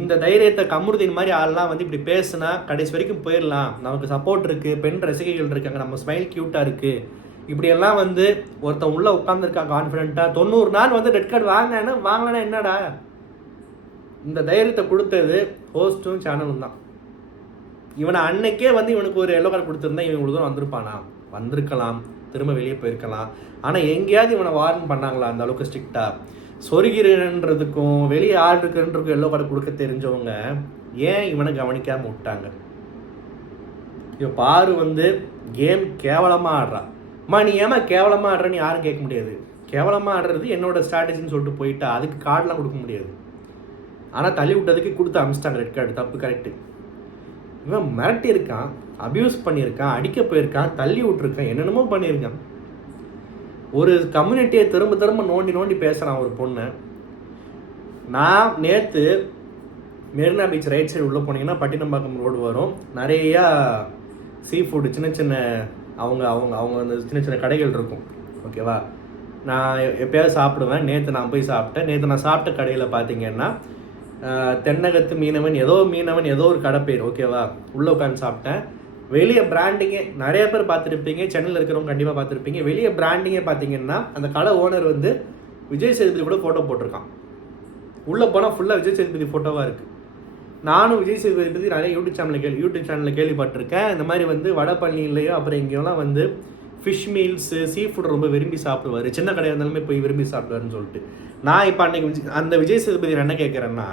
இந்த தைரியத்தை கமருதீன் மாதிரி ஆள்லாம் இப்படி பேசுனா கடைசி வரைக்கும் போயிடலாம், நமக்கு சப்போர்ட் இருக்குது, பெண் ரசிகைகள் இருக்காங்க, நம்ம ஸ்மைல் க்யூட்டாக இருக்குது, இப்படியெல்லாம் ஒருத்தன் உள்ளே உட்காந்துருக்கான் கான்ஃபிடென்ட்டாக. 90 நாள் ரெட் கார்டு வாங்கினா என்னடா? இந்த தைரியத்தை கொடுத்தது ஹோஸ்ட்டும் சேனலும் தான். இவனை அன்னைக்கே இவனுக்கு ஒரு எல்லோ கார்டு கொடுத்துருந்தா இவன் இவ்வளோ தூரம் வந்திருக்கலாம், திரும்ப வெளியே போயிருக்கலாம். ஆனால் எங்கேயாவது இவனை வார்ன் பண்ணாங்களா அந்த அளவுக்கு ஸ்ட்ரிக்டாக? சொருகிறன்றதுக்கும் வெளியே ஆள் இருக்குன்றதுக்கும் எல்லோ கார்டு கொடுக்க தெரிஞ்சவங்க ஏன் இவனை கவனிக்காமல் விட்டாங்க? இப்போ பாரு கேம் கேவலமாக ஆடுறான். நீ ஏமா கேவலமாக ஆடுறன்னு யாரும் கேட்க முடியாது. கேவலமாக ஆடுறது என்னோட ஸ்ட்ராட்டஜின்னு சொல்லிட்டு போயிட்டா அதுக்கு கார்டெலாம் கொடுக்க முடியாது. ஆனால் தள்ளி விட்டதுக்கு கொடுத்து அமிச்சிட்டாங்க ரெட் கார்டு, தப்பு கரெக்டு. இவன் மிரட்டி இருக்கான், அப்யூஸ் பண்ணியிருக்கான், அடிக்க போயிருக்கான், தள்ளி விட்டுருக்கான், என்னென்னமோ பண்ணியிருக்கான். ஒரு கம்யூனிட்டியை திரும்ப திரும்ப நோண்டி நோண்டி பேசுகிறான் ஒரு பொண்ணை. நான் நேற்று மெரினா பீச் ரைட் சைடு உள்ளே போனீங்கன்னா பட்டினம்பாக்கம் ரோடு வரும், நிறையா சீ ஃபுட்டு சின்ன சின்ன அவங்க அவங்க அவங்க அந்த சின்ன சின்ன கடைகள் இருக்கும். ஓகேவா, நான் எப்போயாவது சாப்பிடுவேன். நேற்று நான் போய் சாப்பிட்டேன். நேற்று நான் சாப்பிட்ட கடையில் பார்த்தீங்கன்னா தென்னகத்து மீனவன் ஏதோ ஒரு கடை பேர். ஓகேவா, உள்ளே உட்காந்து சாப்பிட்டேன். வெளியே பிராண்டிங்கே நிறைய பேர் பார்த்துருப்பீங்க, சென்னையில் இருக்கிறவங்க கண்டிப்பாக பார்த்துருப்பீங்க. வெளியே பிராண்டிங்கே பார்த்தீங்கன்னா அந்த கடை ஓனர் வந்து விஜய் சேதுபதி கூட ஃபோட்டோ போட்டிருக்கான். உள்ளே போனால் ஃபுல்லாக விஜய் சேதுபதி ஃபோட்டோவாக இருக்குது. நானும் விஜய் சேதுபதி பற்றி நிறைய யூடியூப் சேனலில் கேள்விப்பட்டிருக்கேன். இந்த மாதிரி வந்து வடபழனிலையோ அப்புறம் இங்கேலாம் வந்து ஃபிஷ் மீல்ஸு சீ ஃபுட் ரொம்ப விரும்பி சாப்பிடுவார், சின்ன கடையாக இருந்தாலுமே போய் விரும்பி சாப்பிடுவாருன்னு சொல்லிட்டு. நான் இப்போ அன்றைக்கி அந்த விஜய் சேதுபதி என்ன கேட்குறேன்னா,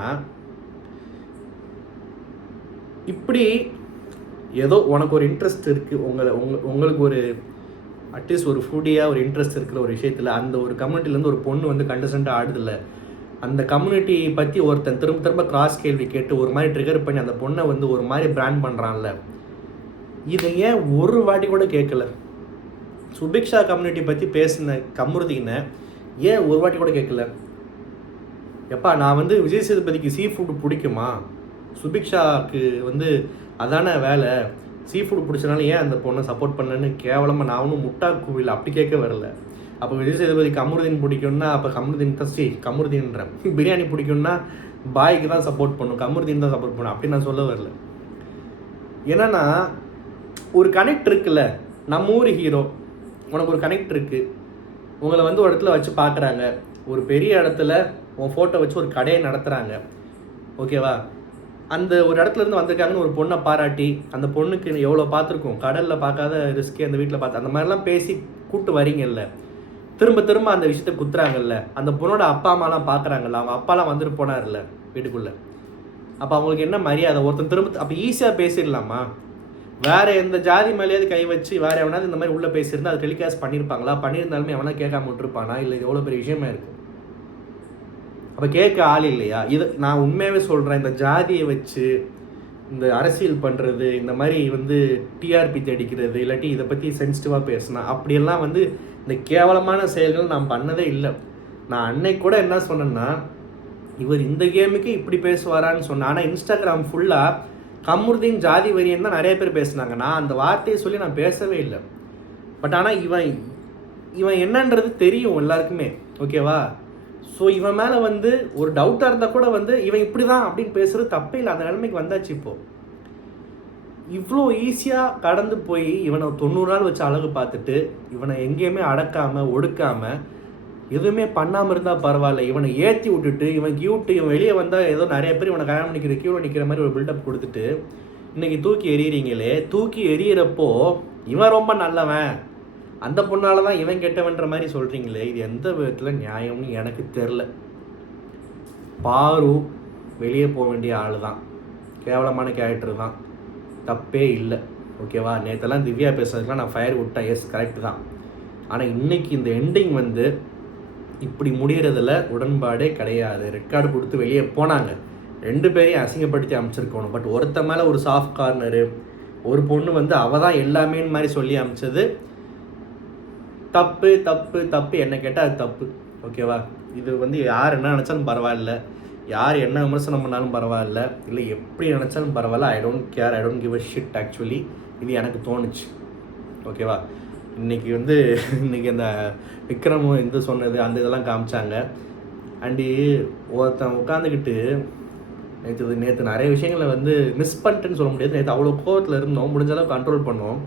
இப்படி ஏதோ உனக்கு ஒரு இன்ட்ரெஸ்ட் இருக்குது, உங்களுக்கு ஒரு அட்லீஸ்ட் ஒரு ஃபுட்டியாக ஒரு இன்ட்ரெஸ்ட் இருக்கிற ஒரு விஷயத்தில் அந்த ஒரு கம்யூனிட்டிலேருந்து ஒரு பொண்ணு வந்து கண்டஸ்டண்ட்டாக ஆடுதில்ல, அந்த கம்யூனிட்டி பற்றி ஒருத்தன் திரும்ப திரும்ப கிராஸ் கேள்வி கேட்டு ஒரு மாதிரி ட்ரிகர் பண்ணி அந்த பொண்ணை வந்து ஒரு மாதிரி பிராண்ட் பண்ணுறான்ல, இதை ஏன் ஒரு வாட்டி கூட கேட்கல? சுபிக்ஷா கம்யூனிட்டி பற்றி பேசின கமருதீனை ஏன் ஒரு வாட்டி கூட கேட்கல? எப்பா, நான் வந்து விஜய் சேதுபதிக்கு சீ ஃபுட்டு பிடிக்குமா, சுபிக்ஷாவுக்கு வந்து அதான வேலை, சீ ஃபுட் பிடிச்சனால ஏன் அந்த பொண்ணை சப்போர்ட் பண்ணேன்னு கேவலமாக நான் ஒன்றும் முட்டா கோவில் அப்படி கேட்க வரல. அப்போ விஜய் சேதுபதி கமருதீன் பிடிக்கும்னா அப்போ கமருதீன்றேன் பிரியாணி பிடிக்கும்னா பாய்க்கு தான் சப்போர்ட் பண்ணும், கமருதீன் தான் சப்போர்ட் பண்ணும், அப்படி நான் சொல்ல வரல. என்னன்னா ஒரு கனெக்ட் இருக்குல்ல, நம்ம ஊர் ஹீரோ, உனக்கு ஒரு கனெக்ட் இருக்குது, உங்களை வந்து ஒரு இடத்துல வச்சு பார்க்குறாங்க, ஒரு பெரிய இடத்துல உன் ஃபோட்டோ வச்சு ஒரு கடையை நடத்துகிறாங்க. ஓகேவா, அந்த ஒரு இடத்துல இருந்து வந்திருக்காங்கன்னு ஒரு பொண்ணை பாராட்டி, அந்த பொண்ணுக்கு எவ்வளோ பார்த்துருக்கோம், கடலில் பார்க்காத ரிஸ்க்கே அந்த வீட்டில் பார்த்து அந்த மாதிரிலாம் பேசி கூப்பிட்டு வரீங்கல்ல, திரும்ப திரும்ப அந்த விஷயத்த குத்துறாங்கல்ல, அந்த பொண்ணோட அப்பா அம்மாலாம் பார்க்குறாங்கல்ல, அவங்க அப்பாலாம் வந்துட்டு போனார்ல வீட்டுக்குள்ளே, அப்போ அவங்களுக்கு என்ன மரியாதை? ஒருத்தன் திரும்ப அப்போ ஈஸியாக பேசிடலாமா? வேறு எந்த ஜாதி மேலேயாவது கை வச்சு வேறு எவனாவது இந்த மாதிரி உள்ளே பேசியிருந்தா அது டெலிகாஸ்ட் பண்ணியிருப்பாங்களா? பண்ணியிருந்தாலுமே எவனா கேட்காம விட்டுருப்பானா? இல்லை இது எவ்வளோ பெரிய விஷயமா இருக்குது. அப்போ கேட்க ஆள் இல்லையா? இது நான் உண்மையாகவே சொல்கிறேன், இந்த ஜாதியை வச்சு இந்த அரசியல் பண்ணுறது, இந்த மாதிரி வந்து டிஆர்பி தேடிக்கிறது, இல்லாட்டி இதை பற்றி சென்சிட்டிவாக பேசினா அப்படியெல்லாம் வந்து இந்த கேவலமான செயல்கள் நான் பண்ணதே இல்லை. நான் அன்னைக்கு கூட என்ன சொன்னேன்னா, இவர் இந்த கேமுக்கு இப்படி பேசுவாரான்னு சொன்னேன். ஆனால் இன்ஸ்டாகிராம் ஃபுல்லாக கமருதீன் ஜாதி வரியன் தான் நிறைய பேர் பேசுனாங்க. நான் அந்த வார்த்தையை சொல்லி நான் பேசவே இல்லை. பட் ஆனால் இவன் என்னன்றது தெரியும் எல்லாருக்குமே. ஓகேவா, ஸோ இவன் மேலே வந்து ஒரு டவுட்டாக இருந்தால் கூட வந்து இவன் இப்படி தான் அப்படின்னு பேசுகிறது தப்பே இல்லை. அந்த நிலைமைக்கு வந்தாச்சு. இப்போது இவ்வளோ ஈஸியாக கடந்து போய் இவனை 90 நாள் வச்சு அழகு பார்த்துட்டு இவனை எங்கேயுமே அடக்காமல் ஒடுக்காமல் எதுவுமே பண்ணாமல் இருந்தால் பரவாயில்ல, இவனை ஏற்றி விட்டுட்டு இவன் கியூட்டு, இவன் வெளியே வந்தால் ஏதோ நிறைய பேர் இவனை கல்யாணம் பண்ணிக்கிற கியூவில் நிற்கிற மாதிரி ஒரு பில்டப் கொடுத்துட்டு இன்றைக்கி தூக்கி எறிகிறீங்களே. தூக்கி எறிகிறப்போ இவன் ரொம்ப நல்லவன், அந்த பொண்ணால் தான் இவன் கெட்டவன்ற மாதிரி சொல்கிறீங்களே, இது எந்த விதத்தில் நியாயம்னு எனக்கு தெரில. பாரு வெளியே போக வேண்டிய ஆள் தான், கேவலமான கேரக்டர் தான், தப்பே இல்லை. ஓகேவா, நேற்றெல்லாம் திவ்யா பேசுறதுக்குலாம் நான் ஃபயர் விட்டேன், எஸ் கரெக்டு தான். ஆனால் இன்றைக்கி இந்த எண்டிங் வந்து இப்படி முடிகிறதுல உடன்பாடே கிடையாது. ரெட் கார்டு கொடுத்து வெளியே போனாங்க, 2 பேரையும் அசிங்கப்படுத்தி அமைச்சிருக்கணும். பட் ஒருத்த மேலே ஒரு சாஃப்ட் கார்னரு, ஒரு பொண்ணு வந்து அவள் தான் எல்லாமேன்னு மாதிரி சொல்லி அமைச்சது தப்பு தப்பு தப்பு. என்ன கேட்டால் அது தப்பு. ஓகேவா, இது வந்து யார் என்ன நினச்சாலும் பரவாயில்ல, யார் என்ன விமர்சனம் பண்ணாலும் பரவாயில்ல, இல்லை எப்படி நினச்சாலும் பரவாயில்ல. I don't care, I don't give a shit. Actually இது எனக்கு தோணுச்சு. ஓகேவா, இன்றைக்கி வந்து இன்றைக்கி அந்த விக்ரமும் இந்த சொன்னது அந்த இதெல்லாம் காமிச்சாங்க. அண்டு ஒருத்தன் உட்காந்துக்கிட்டு நேற்று நிறைய விஷயங்களை வந்து மிஸ் பண்ணிட்டேன்னு சொல்ல முடியாது. நேற்று அவ்வளோ கோவத்தில் இருந்தோம், முடிஞ்ச அளவுக்கு கண்ட்ரோல் பண்ணோம்.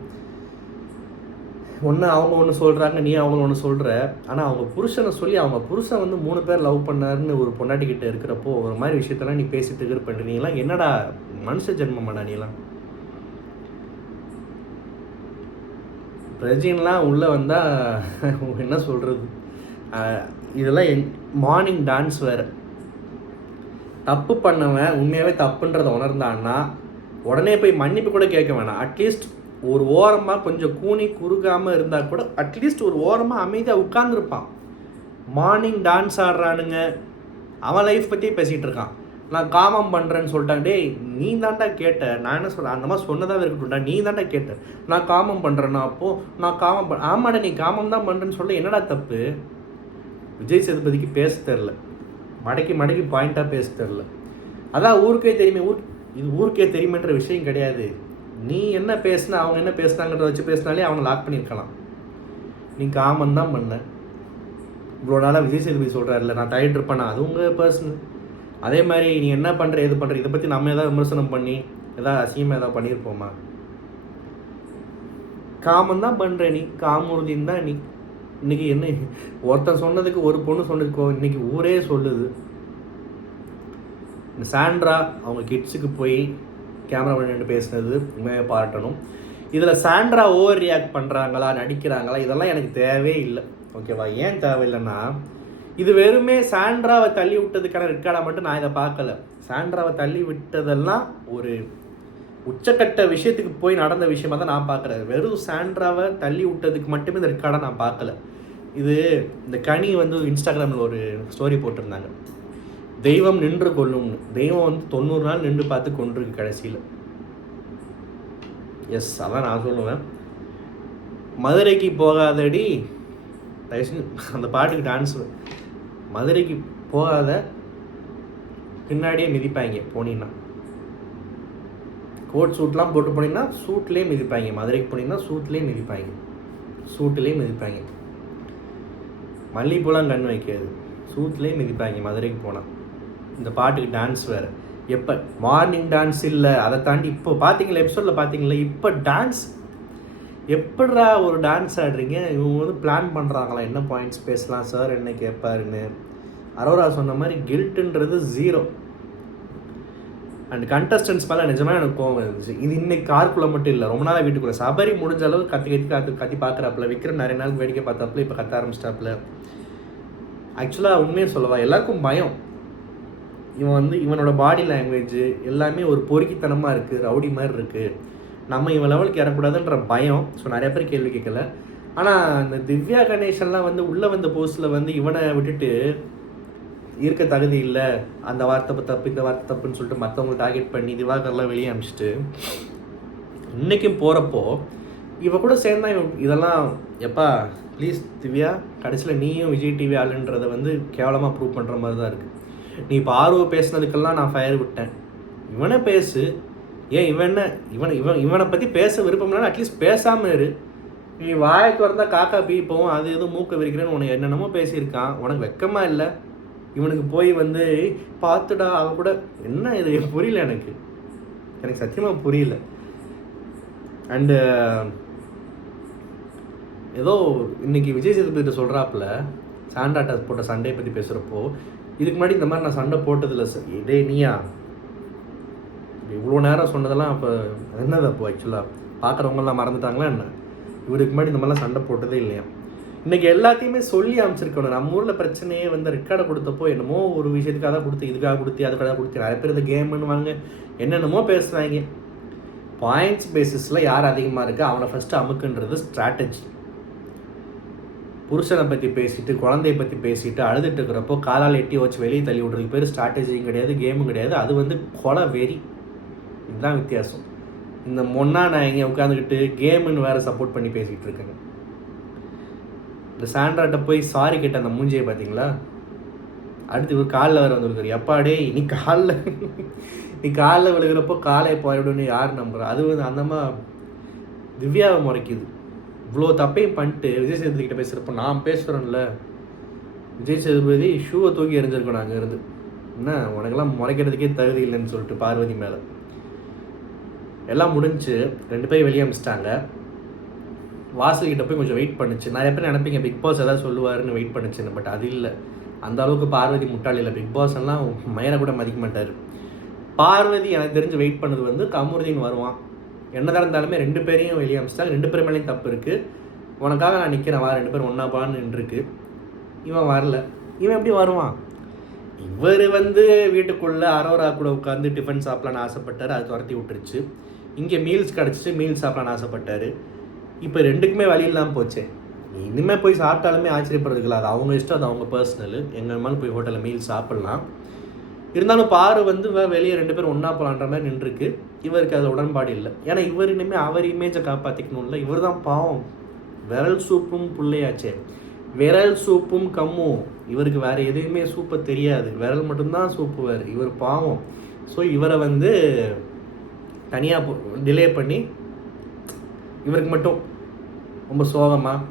அவங்க ஒன்று சொல்கிறாங்க, நீ அவங்க ஒன்று சொல்கிற. ஆனால் அவங்க புருஷனை சொல்லி அவங்க புருஷன் வந்து 3 பேர் லவ் பண்ணாருன்னு ஒரு பொண்டாட்டிக்கிட்ட இருக்கிறப்போ ஒரு மாதிரி விஷயத்தெல்லாம் நீ பேசிட்டு இருக்கிற பண்ணுறீங்களாம். என்னடா மனுஷ ஜென்மமாடா நீலாம்? பிரஜின்லாம் உள்ளே வந்தால் என்ன சொல்கிறது, இதெல்லாம் மார்னிங் டான்ஸ் வேறு. தப்பு பண்ணவன் உண்மையாகவே தப்புன்றதை உணர்ந்தான்னா உடனே போய் மன்னிப்பு கூட கேட்க வேணாம். அட்லீஸ்ட் ஒரு ஓரமாக கொஞ்சம் கூனி குறுகாமல் இருந்தால் கூட அட்லீஸ்ட் ஒரு ஓரமாக அமைதியாக உட்காந்துருப்பான். மார்னிங் டான்ஸ் ஆடுறானுங்க, அவன் லைஃப் பற்றியே பேசிகிட்டு இருக்கான். நான் காமம் பண்ணுறேன்னு சொல்லிட்டாங்க. டேய் நீ தான்டா கேட்ட, நான் என்ன சொல்கிறேன், அந்த மாதிரி சொன்னதாக இருக்கட்டும்டா, நீ தான்டா கேட்ட நான் காமம் பண்ணுறேன்னா. அப்போது நான் காமம் ஆமாடா நீ காமம் தான் பண்ணுறேன்னு சொல்ல என்னடா தப்பு? விஜய் சேதுபதிக்கு பேச தெரில, மடக்கி பாயிண்ட்டாக பேச தெரில. அதான் ஊருக்கே தெரியுமே, இது ஊருக்கே தெரியுமென்ற விஷயம் கிடையாது. நீ என்ன பேசுன, அவங்க என்ன பேசுனாங்கிறத வச்சு பேசினாலே அவனை லாக் பண்ணியிருக்கலாம். நீ காமன் தான் பண்ண. இவ்வளோ நாளாக விஜய் சேதுபதி சொல்கிறாருல்ல நான் டயர்ட் இருப்பேனா, அது உங்கள் பர்சனல். அதே மாதிரி நீ என்ன பண்ணுற எது பண்ணுற இதை பற்றி நம்ம எதாவது விமர்சனம் பண்ணி எதாவது அசிங்கமாக எதாவது பண்ணியிருப்போமா? காமன் தான் பண்ணுற நீ, காமூர்தின்னு தான் நீ. இன்றைக்கி என்ன ஒருத்தன் சொன்னதுக்கு ஒரு பொண்ணு சொன்னதுக்கோ இன்றைக்கி ஊரே சொல்லுது. இந்த சாண்ட்ரா அவங்க கிட்ஸுக்கு போய் கேமரா பண்ணி பேசுனது உண்மையாக பாராட்டணும். இதில் சாண்ட்ரா ஓவர் ரியாக்ட் பண்ணுறாங்களா, நடிக்கிறாங்களா, இதெல்லாம் எனக்கு தேவையே இல்லை. ஓகேவா? ஏன் தேவையில்லைன்னா, இது வெறுமே சாண்ட்ராவை தள்ளி விட்டதுக்கான ரெக்கார்டாக மட்டும் நான் இதை பார்க்கல. சாண்ட்ராவை தள்ளி விட்டதெல்லாம் ஒரு உச்சக்கட்ட விஷயத்துக்கு போய் நடந்த விஷயமாக தான் நான் பார்க்குறேன். வெறும் சாண்ட்ராவை தள்ளி விட்டதுக்கு மட்டுமே இந்த ரெக்கார்டாக நான் பார்க்கல. இது இந்த கனி வந்து இன்ஸ்டாகிராமில் ஒரு ஸ்டோரி போட்டிருந்தாங்க, தெய்வம் நின்று கொள்ளும்னு. தெய்வம் வந்து 90 நாள் நின்று பார்த்து கொண்டிருக்கு கடைசியில். எஸ், அதான் நான் சொல்லுவேன். மதுரைக்கு போகாதடி, தயவுசெய்து அந்த பாட்டுக்கு டான்ஸ். மதுரைக்கு போகாத, பின்னாடியே மிதிப்பாங்க போனீங்கன்னா. கோட் சூட்லாம் போட்டு போனீங்கன்னா சூட்லேயே மிதிப்பாங்க. மதுரைக்கு போனீங்கன்னா சூட்லேயே மிதிப்பாங்க. மல்லிகைப்பூலாம் கண் வைக்காது, சூட்லேயே மிதிப்பாங்க மதுரைக்கு போனால். இந்த பாட்டுக்கு டான்ஸ் வேறு. எப்போ மார்னிங் டான்ஸ் இல்லை, அதை தாண்டி இப்போ பார்த்தீங்களா எபிசோடில் பார்த்தீங்களா, இப்போ டான்ஸ் எப்படிடா ஒரு டான்ஸ் ஆடுறீங்க? இவங்க வந்து பிளான் பண்ணுறாங்களா என்ன பாயிண்ட்ஸ் பேசலாம் சார் என்ன கேட்பாருன்னு. அரோரா சொன்ன மாதிரி கில்ட்டுன்றது 0. அண்ட் கண்டஸ்டன்ஸ் மேலே நிஜமாக எனக்கு கோவம் இருந்துச்சு. இது இன்னைக்கு காருக்குள்ளே மட்டும் இல்லை, ரொம்ப நாளாக வீட்டுக்குள்ளே. சபரி முடிஞ்ச அளவு கத்தி பார்க்குறாப்புல, விக்ரம் நிறைய நாள் வேடிக்கை பார்த்தாப்புல, இப்போ கத்த ஆரம்பிச்சிட்டாப்புல. ஆக்சுவலாக உண்மையை சொல்லவா, எல்லாருக்கும் பயம். இவன் வந்து இவனோட பாடி லாங்குவேஜ் எல்லாமே ஒரு பொறுக்கித்தனமாக இருக்குது, ரவுடி மாதிரி இருக்குது, நம்ம இவன் லெவலுக்கு ஏறக்கூடாதுன்ற பயம். ஸோ நிறைய பேர் கேள்வி கேட்கல. ஆனால் இந்த திவ்யா கணேசன்லாம் வந்து உள்ளே வந்த போஸ்ட்டில் வந்து இவனை விட்டுட்டு இருக்க தகுதி இல்லை, அந்த வார்த்தை தப்பு இந்த வார்த்தை தப்புன்னு சொல்லிட்டு மற்றவங்களை டார்கெட் பண்ணி திவாகர்லாம் வெளியே அனுப்பிச்சிட்டு இன்றைக்கும் போகிறப்போ இவ கூட சேர்ந்தா இதெல்லாம் எப்பா ப்ளீஸ் திவ்யா, கடைசியில் நீயும் விஜய் டிவி ஆளுன்றதை வந்து கேவலமாக ப்ரூவ் பண்ணுற மாதிரி தான் இருக்குது. நீ இப்போ ஆர்வ பேசுனதுக்கெல்லாம் நான் ஃபயர் விட்டேன், இவனை பேசு. ஏன் இவனை பற்றி பேச விருப்பம்னா அட்லீஸ்ட் பேசாமல் இரு. நீ வாய்க்கு வந்தால் காக்கா பீப்போம், அது எதுவும் மூக்க விரிக்கிறேன்னு உனக்கு என்னென்னமோ பேசியிருக்கான். உனக்கு வெக்கமாக இல்லை? இவனுக்கு போய் வந்து பார்த்துடா அவன் கூட என்ன, இது புரியல எனக்கு சத்தியமாக புரியல. அண்டு ஏதோ இன்னைக்கு விஜய் சேதுபதி சொல்கிறாப்புல சாண்டாட்டா போட்ட சண்டையை பற்றி பேசுகிறப்போ, இதுக்கு முன்னாடி இந்த மாதிரி நான் சண்டை போட்டதில்லை சார். இதே நீயா இவ்வளோ நேரம் சொன்னதெல்லாம் அப்போ என்னது? அப்போ ஆக்சுவலாக பார்க்குறவங்கலாம் மறந்துட்டாங்களா என்ன? இவருக்கு முன்னாடி இந்த மாதிரிலாம் சண்டை போட்டதே இல்லையா? இன்றைக்கி எல்லாத்தையுமே சொல்லி அமைச்சிருக்கணும். நம்ம ஊரில் பிரச்சனையே வந்து ரெக்கார்டை கொடுத்தப்போ என்னமோ ஒரு விஷயத்துக்காக தான் கொடுத்து, இதுக்காக கொடுத்து, அதுக்காக கொடுத்து, நிறைய பேர் இந்த கேம்னுவாங்க, என்னென்னமோ பேசுகிறாங்க. பாயிண்ட்ஸ் பேசிஸில் யார் அதிகமாக இருக்கா அவனை ஃபஸ்ட்டு அமுக்குன்றது ஸ்ட்ராட்டஜி. புருஷனை பற்றி பேசிட்டு, குழந்தைய பற்றி பேசிட்டு அழுதுட்டு இருக்கிறப்போ காலால் எட்டி வச்சு வெளியே தள்ளி விட்றதுக்கு பேர் ஸ்ட்ராட்டஜியும் கிடையாது, கேமும் கிடையாது. அது வந்து கொலை வெறி. இதுதான் வித்தியாசம். இந்த மொன்னா நான் இங்கே உட்காந்துக்கிட்டு கேமுன்னு வேறு சப்போர்ட் பண்ணி பேசிகிட்டு இருக்கேங்க. இந்த சாண்ட்ராட்ட போய் சாரி கேட்ட அந்த மூஞ்சியை பார்த்தீங்களா? அடுத்து இவர் காலில் வேறு வந்துருக்காரு. எப்பாடே நீ காலில் விழுகிறப்போ காலை போயிடுன்னு யார் நம்புறா? அது வந்து அந்தம்மா திவ்யாவை முறைக்குது. இவ்வளோ தப்பையும் பண்ணிட்டு விஜய் சேதுபதி கிட்ட பேசுகிறப்போ நான் பேசுகிறேன்ல, விஜய் சேதுபதி ஷூவை தூக்கி எறிஞ்சிருக்கணும் அங்கேருந்து. என்ன உனக்கெல்லாம் முறைக்கிறதுக்கே தகுதி இல்லைன்னு சொல்லிட்டு பார்வதி மேலே. எல்லாம் முடிஞ்சு 2 பேரும் வெளியே அமிச்சிட்டாங்க. வாசல்கிட்ட போய் கொஞ்சம் வெயிட் பண்ணுச்சு. நிறைய பேர் நினைப்பீங்க பிக் பாஸ் எதாவது சொல்லுவாருன்னு வெயிட் பண்ணுச்சுன்னு. பட் அது இல்லை, அந்த அளவுக்கு பார்வதி முட்டாள் இல்லை. பிக் பாஸ் எல்லாம் மயனை கூட மதிக்க மாட்டார். பார்வதி எனக்கு தெரிஞ்சு வெயிட் பண்ணது வந்து கமருதீன் வருவான், என்னதான் இருந்தாலுமே 2 பேரையும் வெளியே அமிச்சிட்டாங்க. 2 பேர் மேலேயும் தப்பு இருக்குது. உனக்காக நான் நிற்கிறேன் வா, 2 பேரும் ஒன்றா பான்னு இருக்கு. இவன் வரல. இவன் எப்படி வருவான்? இவர் வந்து வீட்டுக்குள்ளே அரோரா கூட உட்காந்து டிஃபன் சாப்பிடலான்னு ஆசைப்பட்டார், அது துரத்தி விட்டுருச்சு. இங்கே மீல்ஸ் கிடச்சிச்சு, மீல்ஸ் சாப்பிடலான்னு ஆசைப்பட்டார். இப்போ 2க்குமே வழி இல்லாமல் போச்சே. இனிமேல் போய் சாப்பிட்டாலுமே ஆச்சரியப்படுறதுக்குல, அது அவங்க இஷ்டம், அது அவங்க பர்சனல். எங்கே வேணாலும் போய் ஹோட்டலில் மீல்ஸ் சாப்பிட்லாம். இருந்தாலும் பாரு வந்து வெளியே 2 பேரும் ஒன்றா போகலான்ற மாதிரி நின்றுருக்கு. இவருக்கு அதில் உடன்பாடு இல்லை. ஏன்னா இவர் இனிமேல் அவர் இமேஜை காப்பாற்றிக்கணும்ல. இவர் தான் பாவம், விரல் சூப்பும் பிள்ளையாச்சே, விரல் சூப்பும் கம்மும். இவருக்கு வேறு எதுவுமே சூப்பை தெரியாது, விரல் மட்டும்தான் சூப்புவார். இவர் பாவம். ஸோ இவரை வந்து தனியாக டிலே பண்ணி இவருக்கு மட்டும் ரொம்ப சோகமாக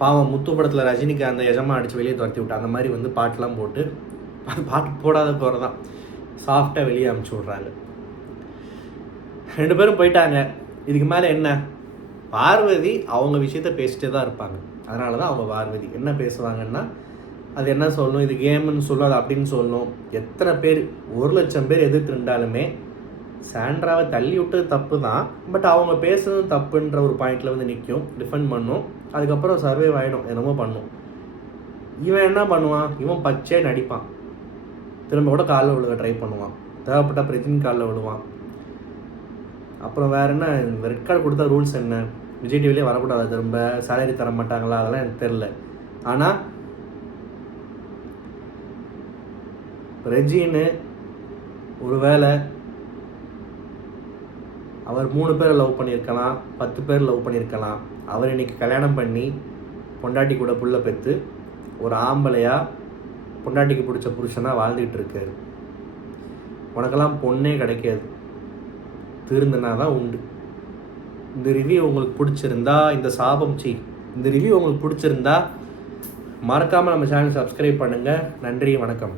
பாவம் முத்து படத்தில் ரஜினிக்கு அந்த எஜமா அடித்து வெளியே துரத்தி விட்டு அந்த மாதிரி வந்து பாட்டெலாம் போட்டு பாட்டு போடாத குறை தான் சாஃப்டாக வெளியே அமுச்சு விட்றாங்க. 2 பேரும் போயிட்டாங்க. இதுக்கு மேலே என்ன? பார்வதி அவங்க விஷயத்த பேசிட்டே தான் இருப்பாங்க. அதனால தான் அவங்க பார்வதி என்ன பேசுவாங்கன்னா, அது என்ன சொல்லணும், இது கேமுன்னு சொல்லணும், அது அப்படின்னு சொல்லணும். எத்தனை பேர் 1,00,000 பேர் எதிர்த்து இருந்தாலுமே சாண்ட்ராவை தள்ளி விட்டது தப்பு தான். பட் அவங்க பேசுறது தப்புன்ற ஒரு பாயிண்டில் வந்து நிற்கும், டிஃபெண்ட் பண்ணும். அதுக்கப்புறம் சர்வைவ் ஆகிடும், என்னமோ பண்ணும். இவன் என்ன பண்ணுவான்? இவன் பச்சையாக நடிப்பான், திரும்ப கூட காலில் விழுக ட்ரை பண்ணுவான், தேவைப்பட்ட பிரச்சனை காலில் விழுவான். அப்புறம் வேறு என்ன, ரெட் கார்டு கொடுத்தா ரூல்ஸ் என்ன? விஜய் டிவிலே வரக்கூடாது, திரும்ப சேலரி தர மாட்டாங்களா, அதெல்லாம் எனக்கு தெரில. ஆனால் ரெஜின்னு ஒரு வேளை அவர் 3 பேரை லவ் பண்ணியிருக்கலாம், 10 பேர் லவ் பண்ணியிருக்கலாம். அவர் இன்றைக்கி கல்யாணம் பண்ணி பொண்டாட்டி கூட புள்ள பெற்று ஒரு ஆம்பளையாக பொண்டாட்டிக்கு பிடிச்ச புருஷனாக வாழ்ந்துக்கிட்டு இருக்காரு. உனக்கெல்லாம் பொண்ணே கிடைக்காது, திருந்தினா தான் உண்டு. இந்த ரிவ்யூ உங்களுக்கு பிடிச்சிருந்தா, இந்த ரிவ்யூ உங்களுக்கு பிடிச்சிருந்தா மறக்காமல் நம்ம சேனல் சப்ஸ்கிரைப் பண்ணுங்கள். நன்றி, வணக்கம்.